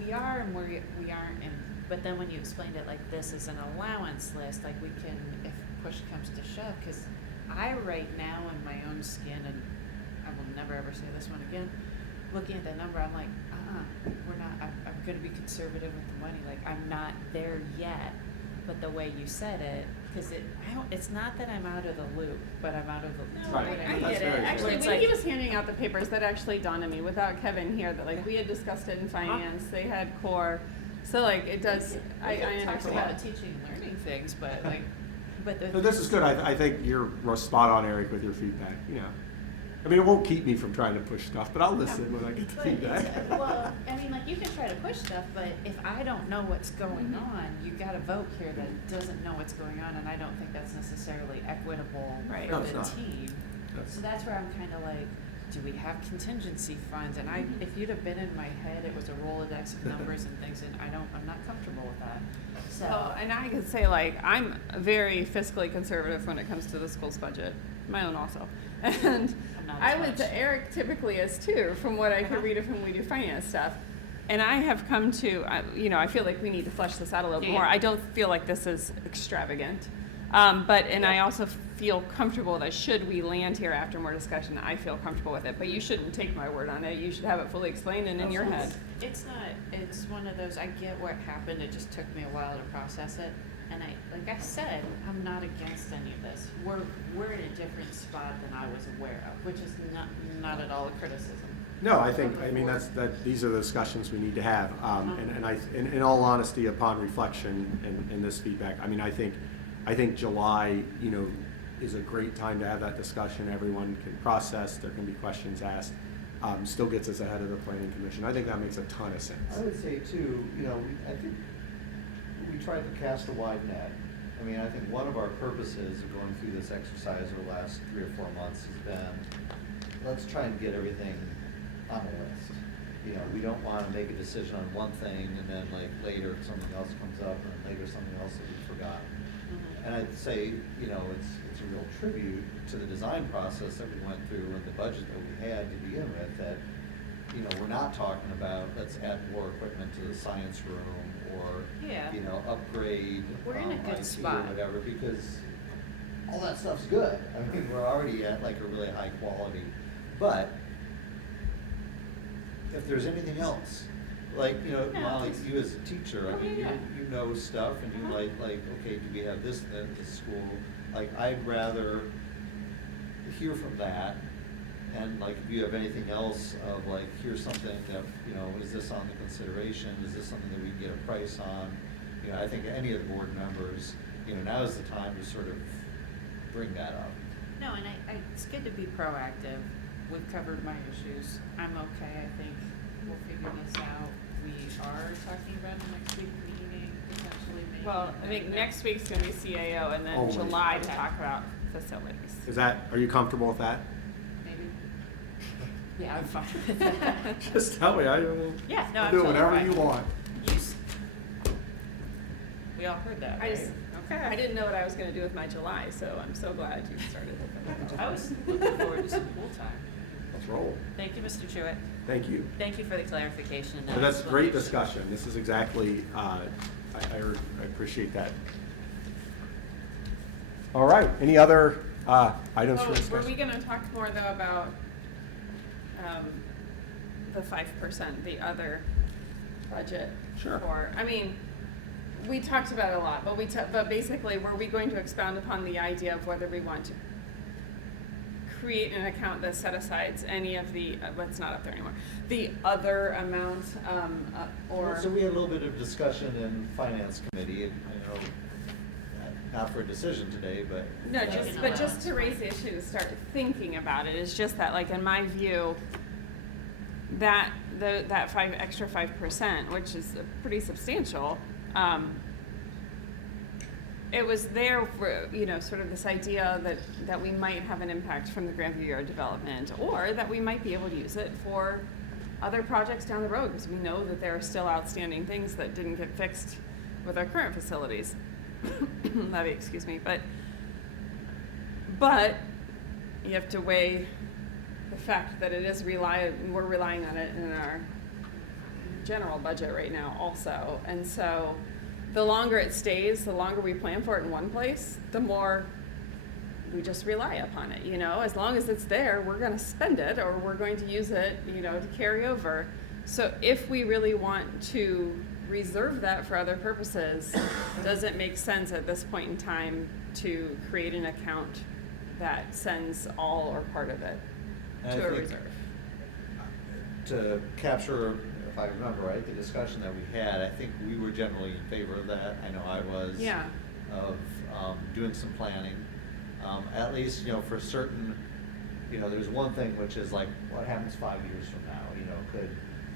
We are and we aren't, and but then when you explained it like this is an allowance list, like we can, if push comes to shove, because I right now in my own skin, and I will never ever say this one again, looking at that number, I'm like, we're not, I'm gonna be conservative with the money, like I'm not there yet, but the way you said it, because it's not that I'm out of the loop, but I'm out of the loop. No, Right. I That's get it. very Actually, It's when like- he was handing out the papers, that actually dawned on me, without Kevin here, that like we had discussed it in finance, they had core, so like it does, I Talk understand. about teaching and learning things, but like, but the. So this is good. I think you're spot on, Eric, with your feedback. I mean, it won't keep me from trying to push stuff, but I'll listen when I get the But feedback. well, I mean, like, you can try to push stuff, but if I don't know what's going on, you got a vote here that doesn't know what's going on, and I don't think that's necessarily equitable Right. No, for it's the not. team. That's- So that's where I'm kind of like, do we have contingency funds? And if you'd have been in my head, it was a Rolodex of numbers and things, and I'm not comfortable with that. So. Oh, and I could say like I'm very fiscally conservative when it comes to the school's budget, my own also, and I'm not I as would much. say Eric typically is too, from what I could read of him, we do finance stuff, and I have come to, I feel like we need to flesh this out a little bit more. Yeah. I don't feel like this is extravagant, I also feel comfortable that should we land here after more discussion, I feel comfortable with it. But you shouldn't take my word on it. You should have it fully explained and in your head. It's one of those, I get what happened, it just took me a while to process it. And like I said, I'm not against any of this. We're in a different spot than I was aware of, which is not at all a criticism. No, I mean, these are the discussions we need to have. And in all honesty, upon reflection and this feedback, I mean, I think July, is a great time to have that discussion. Everyone can process, there can be questions asked, still gets us ahead of the planning commission. I think that makes a ton of sense. I would say too, I think we tried to cast a wide net. I mean, I think one of our purposes of going through this exercise over the last 3 or 4 months has been, let's try and get everything on the list. We don't want to make a decision on one thing and then like later something else comes up and later something else that we forgot. And I'd say, you know, it's a real tribute to the design process that we went through and the budget that we had to begin with, that, you know, we're not talking about, let's add more equipment to the science room or, Yeah. you know, upgrade. We're in a good IT spot. or whatever, because all that stuff's good. I mean, we're already at like a really high quality. But if there's anything else, like, you know, Yeah, Molly, just- you as a teacher, I Oh, mean, yeah. you know stuff and you Uh-huh. like, okay, do we have this at this school? Like, I'd rather hear from that, and like, if you have anything else of like, here's something that, you know, is this on the consideration? Is this something that we can get a price on? You know, I think any of the board members, you know, now is the time to sort of bring that up. No, and it's good to be proactive. We've covered my issues. I'm okay, I think. We'll figure this out. We are talking about the next week meeting, potentially maybe. Well, I think next week's gonna be CAO and then Always. July to Okay. talk about facilities. Are you comfortable with that? Maybe. Yeah, I'm fine with that. Just tell me, Yeah, no, I'll I'm do totally whatever fine. you want. We all heard that, I right? just, I didn't know what I was gonna do with my July, so I'm so glad you started. I was looking forward to some pool time. Let's roll. Thank you, Mr. Jewett. Thank you. Thank you for the clarification and Well, that's great explanation. discussion. This is exactly, I appreciate that. All right, any other items for Oh, discussion? were we gonna talk more though about, the 5%, the other budget? Sure. Or, I mean, we talked about it a lot, but but basically, were we going to expound upon the idea of whether we want to create an account that set aside any of the, it's not up there anymore, the other amount, or? So we had a little bit of discussion in finance committee, and I know, not for a decision today, but. No, just to raise the issue, to start thinking about it, is just that, like, in my view, that, that extra 5%, which is pretty substantial, it was there for, you know, sort of this idea that we might have an impact from the Grandview Yard development, or that we might be able to use it for other projects down the road, because we know that there are still outstanding things that didn't get fixed with our current facilities. Levy, excuse me, but you have to weigh the fact that it is we're relying on it in our general budget right now also, and so the longer it stays, the longer we plan for it in one place, the more we just rely upon it, you know? As long as it's there, we're gonna spend it, or we're going to use it, you know, to carry over. So if we really want to reserve that for other purposes, does it make sense at this point in time to create an account that sends all or part of it And I to a think reserve? To capture, if I remember right, the discussion that we had, I think we were generally in favor of that. I know I was. Yeah. Of doing some planning, at least, you know, for certain, you know, there's one thing which is like, what happens 5 years from now? You know, could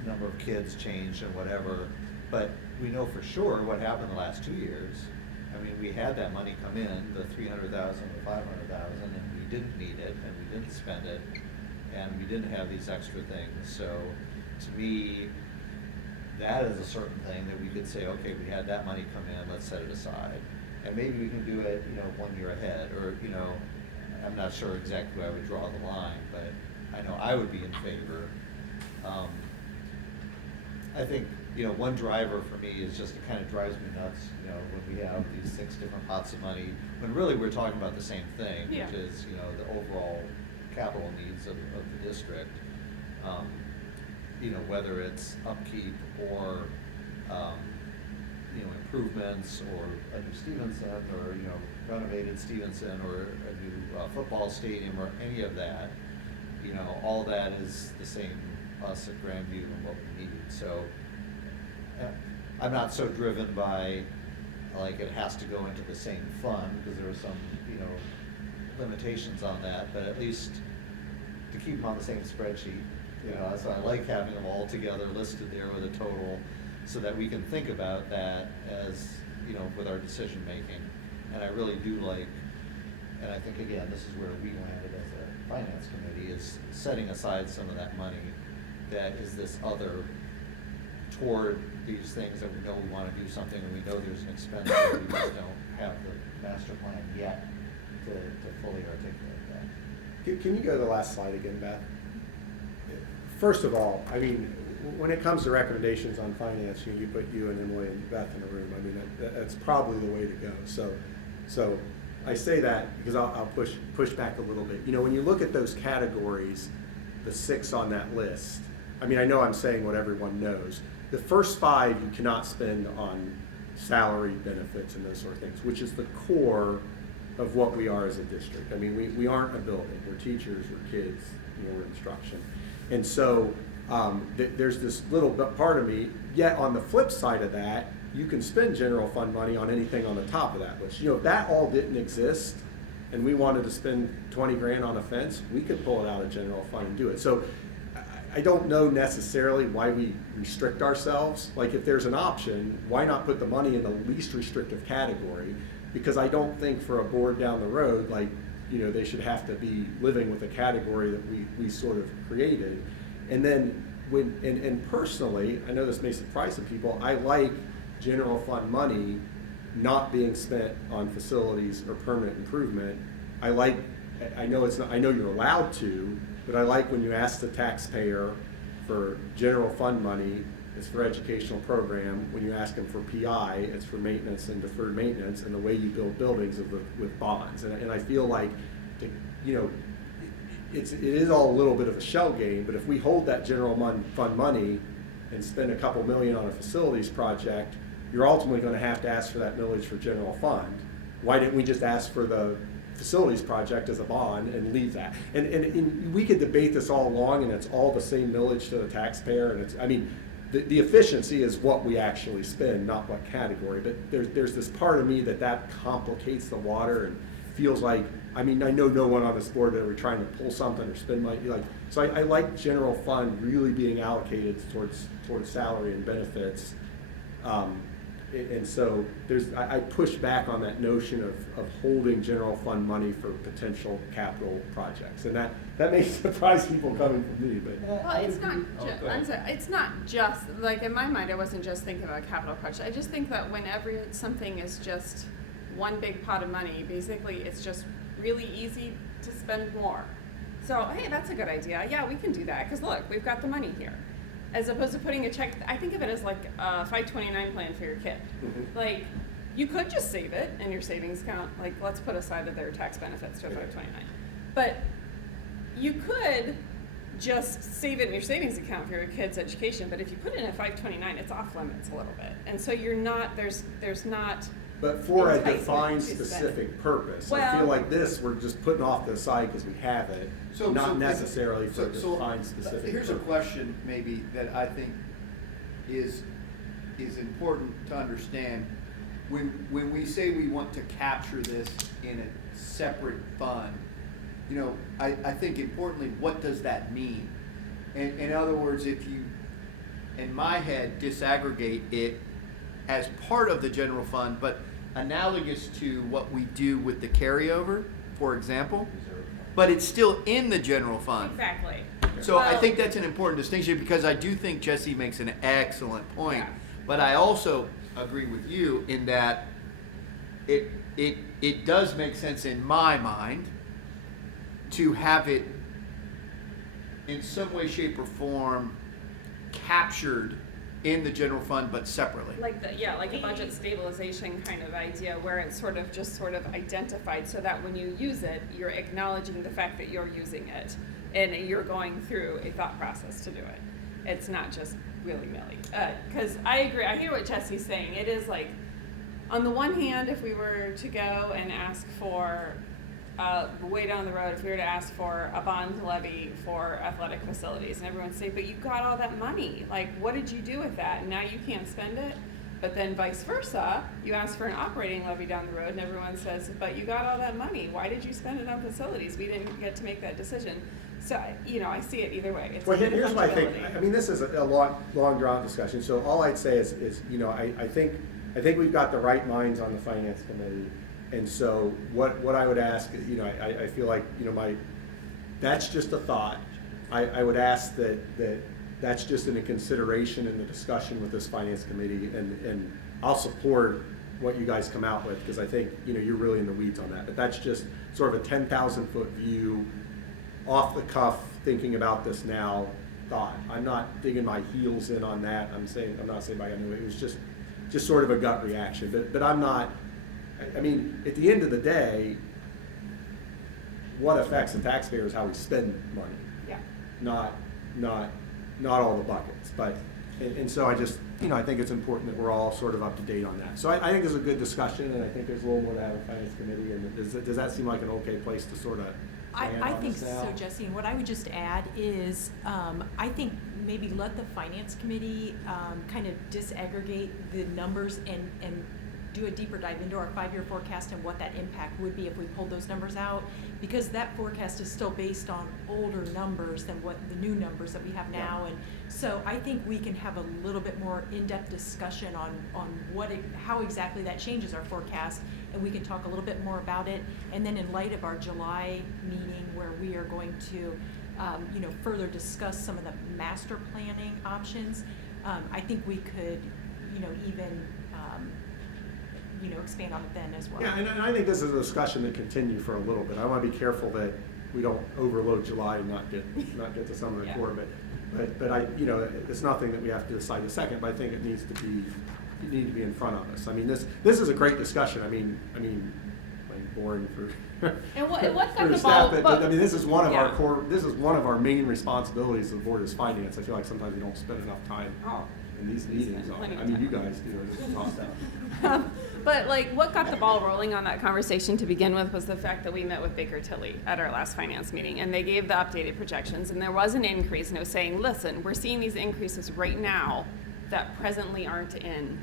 number of kids change and whatever, but we know for sure what happened the last 2 years. I mean, we had that money come in, the 300,000, the 500,000, and we didn't need it, and we didn't spend it, and we didn't have these extra things. So, to me, that is a certain thing that we could say, okay, we had that money come in, let's set it aside. And maybe we can do it, you know, 1 year ahead, or, you know, I'm not sure exactly where I would draw the line, but I know I would be in favor. I think, you know, one driver for me is just, it kind of drives me nuts, you know, when we have these 6 different pots of money, when really we're talking about the same thing, Yeah. which is, you know, the overall capital needs of the district. You know, whether it's upkeep or, you know, improvements, or a new Stevenson, or, you know, renovated Stevenson, or a new football stadium, or any of that, you know, all that is the same us at Grandview and what we need. So I'm not so driven by, like, it has to go into the same fund, because there are some, you know, limitations on that, but at least to keep them on the same spreadsheet. You know, so I like having them all together listed there with a total, so that we can think about that as, you know, with our decision making. And I really do like, and I think, again, this is where we landed as a finance committee, is setting aside some of that money that is this other toward these things that we know we want to do something, and we know there's an expense that we just don't have the master plan yet to fully articulate that. Can you go to the last slide again, Beth? First of all, I mean, when it comes to recommendations on finance, you put you and Emily and Beth in a room. I mean, that's probably the way to go. So I say that because I'll push back a little bit. You know, when you look at those categories, the 6 on that list, I mean, I know I'm saying what everyone knows. The first 5 you cannot spend on salary, benefits, and those sort of things, which is the core of what we are as a district. I mean, we aren't a building. We're teachers, we're kids, you know, we're instruction. And so there's this little part of me, yet on the flip side of that, you can spend general fund money on anything on the top of that list. You know, if that all didn't exist and we wanted to spend 20 grand on a fence, we could pull it out of general fund and do it. So I don't know necessarily why we restrict ourselves. Like, if there's an option, why not put the money in the least restrictive category? Because I don't think for a board down the road, like, you know, they should have to be living with a category that we sort of created. And then and personally, I know this may surprise some people, I like general fund money not being spent on facilities or permanent improvement. I know you're allowed to, but I like when you ask the taxpayer for general fund money, it's for educational program. When you ask them for PI, it's for maintenance and deferred maintenance, and the way you build buildings with bonds. And I feel like, you know, it is all a little bit of a shell game, but if we hold that general fund money and spend a couple million on a facilities project, you're ultimately going to have to ask for that millage for general fund. Why didn't we just ask for the facilities project as a bond and leave that? And we could debate this all along, and it's all the same millage to the taxpayer. And I mean, the efficiency is what we actually spend, not what category. But there's this part of me that complicates the water and feels like, I mean, I know no one on this board that we're trying to pull something or spend money. So I like general fund really being allocated towards salary and benefits. And so I push back on that notion of holding general fund money for potential capital projects, and that may surprise people coming from me. But Well, it's not. I'm sorry. It's not just like, in my mind, I wasn't just thinking about capital projects. I just think that whenever something is just one big pot of money, basically, it's just really easy to spend more. So hey, that's a good idea. Yeah, we can do that because look, we've got the money here. As opposed to putting a check, I think of it as like a 529 plan for your kid. Mm-hmm. Like, you could just save it in your savings account. Like, let's put aside of their tax benefits to a 529. But you could just save it in your savings account for your kid's education. But if you put it in a 529, it's off limits a little bit. And so you're not, there's not. But for a enticement defined to spend. specific purpose. I Well- feel like this, we're just putting off to the side because we have it, not necessarily for a So defined specific here's a purpose. question maybe that I think is important to understand. When we say we want to capture this in a separate fund, you know, I think importantly, what does that mean? In other words, if you, in my head, disaggregate it as part of the general fund, but analogous to what we do with the carryover, for example, but it's still in the general fund. Exactly. So I Well- think that's an important distinction, because I do think Jesse makes an excellent point. Yeah. But I also agree with you in that it does make sense in my mind to have it in some way, shape, or form captured in the general fund, but separately. Like a budget stabilization kind of idea where it's sort of identified so that when you use it, you're acknowledging the fact that you're using it and you're going through a thought process to do it. It's not just willy-nilly. Because I agree, I hear what Jesse's saying. It is like, on the one hand, if we were to go and ask for, way down the road, if we were to ask for a bond levy for athletic facilities, and everyone would say, but you got all that money. Like, what did you do with that? And now you can't spend it. But then vice versa, you ask for an operating levy down the road, and everyone says, but you got all that money. Why did you spend it on facilities? We didn't get to make that decision. So, you know, I see it either way. It's Well, a bit of here's what I think. fungibility. I mean, this is a long drawn discussion. So all I'd say is you know, I think we've got the right minds on the finance committee. And so what I would ask, you know, I feel like, you know, that's just a thought. I would ask that's just in a consideration in the discussion with this finance committee, and I'll support what you guys come out with, because I think, you know, you're really in the weeds on that. But that's just sort of a 10,000-foot view, off the cuff, thinking about this now thought. I'm not digging my heels in on that. I'm not saying by any way. It was just sort of a gut reaction. But I'm not, I mean, at the end of the day, what affects the taxpayer is how we spend money. Yeah. Not all the buckets. But, and so I just, you know, I think it's important that we're all sort of up to date on that. So I think it's a good discussion, and I think there's a little more to have in Finance Committee. And does that seem like an okay place to sort of land I on think this now? so, Jesse, and what I would just add is, I think maybe let the Finance Committee kind of disaggregate the numbers and do a deeper dive into our 5-year forecast and what that impact would be if we pulled those numbers out, because that forecast is still based on older numbers than what the new numbers that we have now. And so I think we can have a little bit more in-depth discussion on how exactly that changes our forecast, and we can talk a little bit more about it. And then in light of our July meeting, where we are going to further discuss some of the master planning options, I think we could even expand on it then as well. Yeah, and I think this is a discussion that continue for a little bit. I want to be careful that we don't overload July and not get to some of the core. But I, it's nothing that we have to decide a second. But I think it needs to be in front of us. I mean, this is a great discussion. I mean, like boring for And what got for the staff, ball? but I mean, this is one of our core. This is one of our main responsibilities of the board is finance. I feel like sometimes we don't spend enough time in these meetings on it. I mean, you guys do it. Just toss out. But like, what got the ball rolling on that conversation to begin with was the fact that we met with Baker Tilly at our last finance meeting, and they gave the updated projections, and there was an increase, and it was saying, listen, we're seeing these increases right now that presently aren't in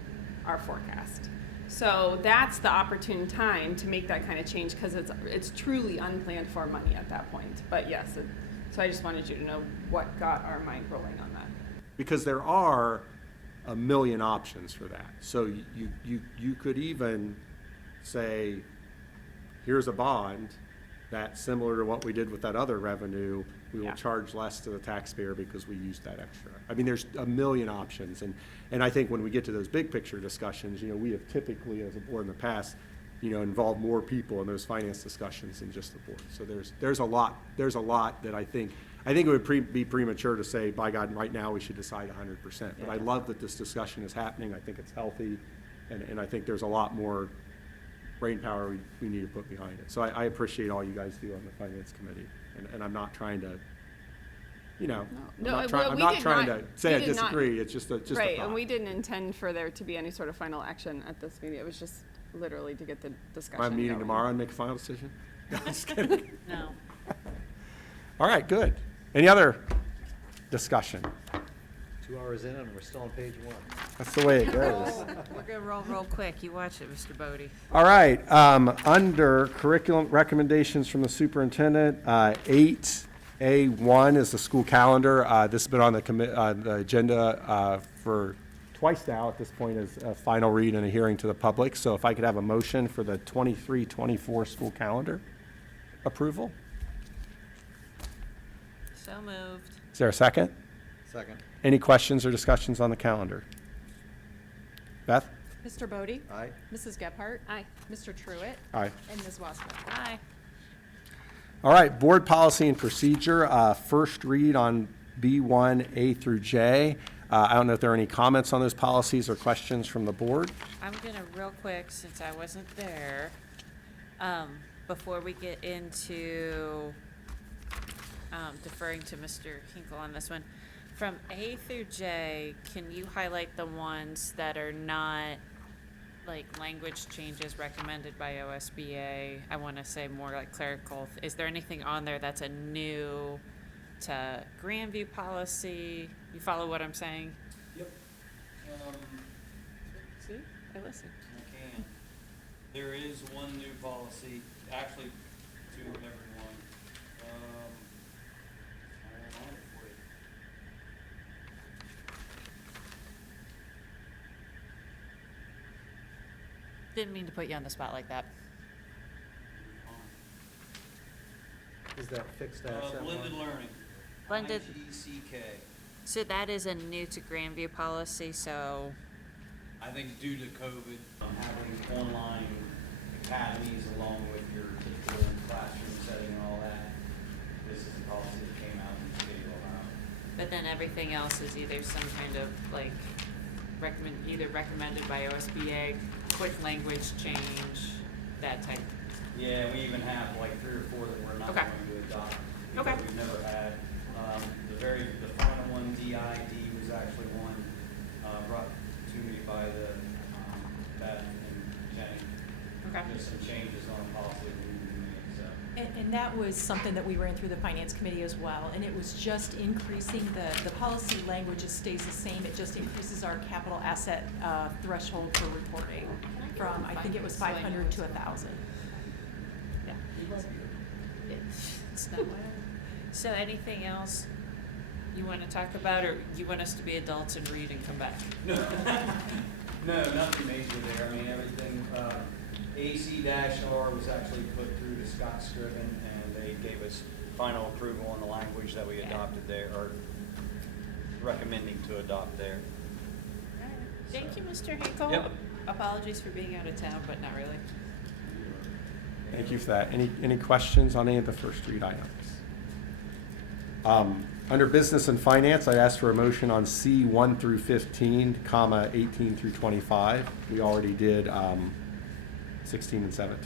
our forecast. So that's the opportune time to make that kind of change, because it's truly unplanned for money at that point. But yes, so I just wanted you to know what got our mind rolling on that. Because there are a million options for that. So you could even say, here's a bond that's similar to what we did with that other revenue. We will charge less to the taxpayer because we used that extra. I mean, there's a million options. And I think when we get to those big picture discussions, we have typically, as a board in the past, involved more people in those finance discussions than just the board. So there's a lot that I think it would be premature to say, by God, right now we should decide 100%. But I love that this discussion is happening. I think it's healthy, and I think there's a lot more brain power we need to put behind it. So I appreciate all you guys do on the Finance Committee, and I'm not trying to, I'm not trying to say I disagree. It's just a right, thought. and we didn't intend for there to be any sort of final action at this meeting. It was just literally to get the discussion I'm meeting going. tomorrow and make a final decision? No, just kidding. No. All right, good. Any other discussion? 2 hours in and we're still on page 1. That's the way it goes. We're gonna roll real quick. You watch it, Mr. Bodie. All right, under curriculum recommendations from the superintendent, 8A1 is the school calendar. This has been on the agenda for twice now at this point as a final read and a hearing to the public. So if I could have a motion for the 23-24 school calendar approval. So moved. Is there a second? Second. Any questions or discussions on the calendar? Beth? Mr. Bodie? Aye. Mrs. Gephardt? Aye. Mr. Truitt? Aye. And Ms. Wassman? Aye. All right, board policy and procedure, first read on B1A through J. I don't know if there are any comments on those policies or questions from the board. I'm gonna real quick, since I wasn't there, before we get into deferring to Mr. Hinkle on this one. From A through J, can you highlight the ones that are not like language changes recommended by OSBA? I want to say more like clerical. Is there anything on there that's a new to Grandview policy? You follow what I'm saying? Yep. See, I listen. I can. There is one new policy, actually two of everyone. I have it for you. Didn't mean to put you on the spot like that. Is that fixed asset Blended one? learning. Blended. IGCK. So that is a new to Grandview policy, so I I think due to COVID, having online academies along with your typical classroom setting and all that, this is the policy that came out in the state of Ohio. But then everything else is either some kind of like either recommended by OSBA, quick language change, that type. Yeah, we even have like 3 or 4 that we're not Okay. going to adopt. Okay. Because we've never had. The final one, DID, was actually one brought to me by the Beth and Jenny. Okay. Just some changes on policy that we need to make, so. And that was something that we ran through the finance committee as well, and it was just increasing the policy language just stays the same, it just increases our capital asset threshold for reporting from, I think it was 500 to 1,000. Yeah. It's not wild. So anything else you want to talk about, or you want us to be adults and read and come back? No, nothing major there. I mean, everything, AC-R was actually put through to Scott Scriven, and they gave us final approval on the language that we adopted there, or recommending to adopt there. Thank you, Mr. Hinkle. Yep. Apologies for being out of town, but not really. Thank you for that. Any questions on any of the first read items? Under business and finance, I asked for a motion on C 1 through 15, comma 18 through 25. We already did 16 and 17.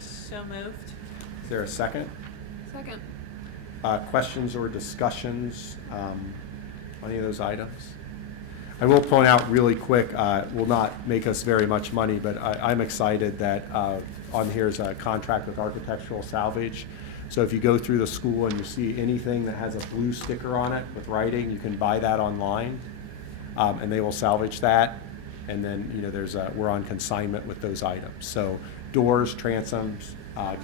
So moved. Is there a second? Second. Questions or discussions on any of those items? I will point out really quick, will not make us very much money, but I'm excited that on here is a contract with Architectural Salvage. So if you go through the school and you see anything that has a blue sticker on it with writing, you can buy that online, and they will salvage that. And then, you know, we're on consignment with those items. So doors, transoms,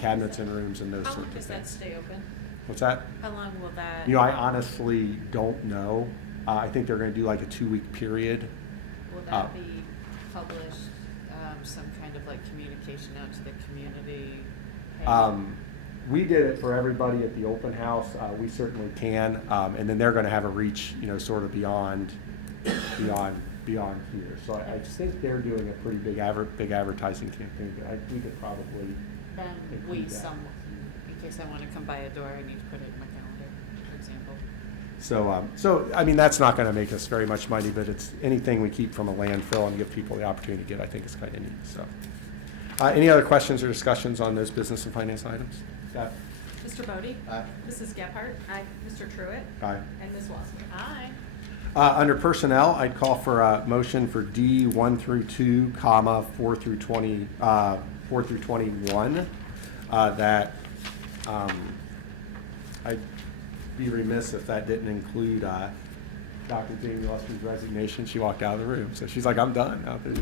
cabinets in rooms, and those How sorts long of does that things. stay open? What's that? How long will that? You know, I honestly don't know. I think they're going to do like a 2-week period. Will that be published, some kind of like communication out to the community? We did it for everybody at the open house. We certainly can. And then they're going to have a reach, you know, sort of beyond here. So I think they're doing a pretty big advertising campaign. But we could probably. Then include that. in case I want to come by a door, I need to put it in my calendar, for example. So I mean, that's not going to make us very much money, but it's anything we keep from a landfill and give people the opportunity to get, I think is kind of neat. So, any other questions or discussions on those business and finance items? Scott? Mr. Bodie? Aye. Mrs. Gephardt? Aye. Mr. Truitt? Aye. And Ms. Wassman? Aye. Under personnel, I'd call for a motion for D 1 through 2, comma 4 through 20, 4 through 21. That I'd be remiss if that didn't include Dr. Jamie Lester's resignation. She walked out of the room, so she's like, "I'm done." Out there.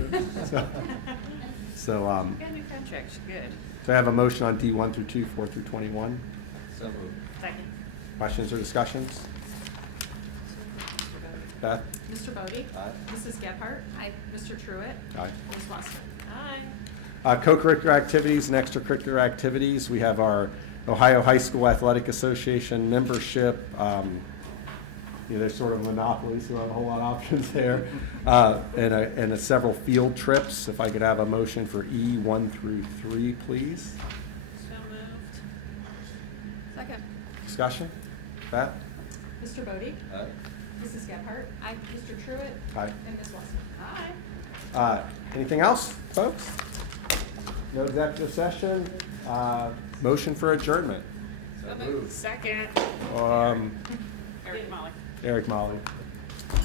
So Got a new contract, she's good. I have a motion on D 1 through 2, 4 through 21. So moved. Second. Questions or discussions? Beth? Mr. Bodie? Aye. Mrs. Gephardt? Aye. Mr. Truitt? Aye. Ms. Wassman? Aye. Co-curricular activities and extracurricular activities. We have our Ohio High School Athletic Association membership. There's sort of monopolies, so we have a whole lot of options there. And several field trips. If I could have a motion for E 1 through 3, please. So moved. Second. Discussion? Beth? Mr. Bodie? Aye. Mrs. Gephardt? Aye. Mr. Truitt? Aye. And Ms. Wassman? Aye. Anything else, folks? No executive session. Motion for adjournment. So moved. Second. Eric Molly. Eric Molly. All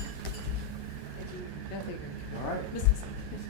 All right. Mrs.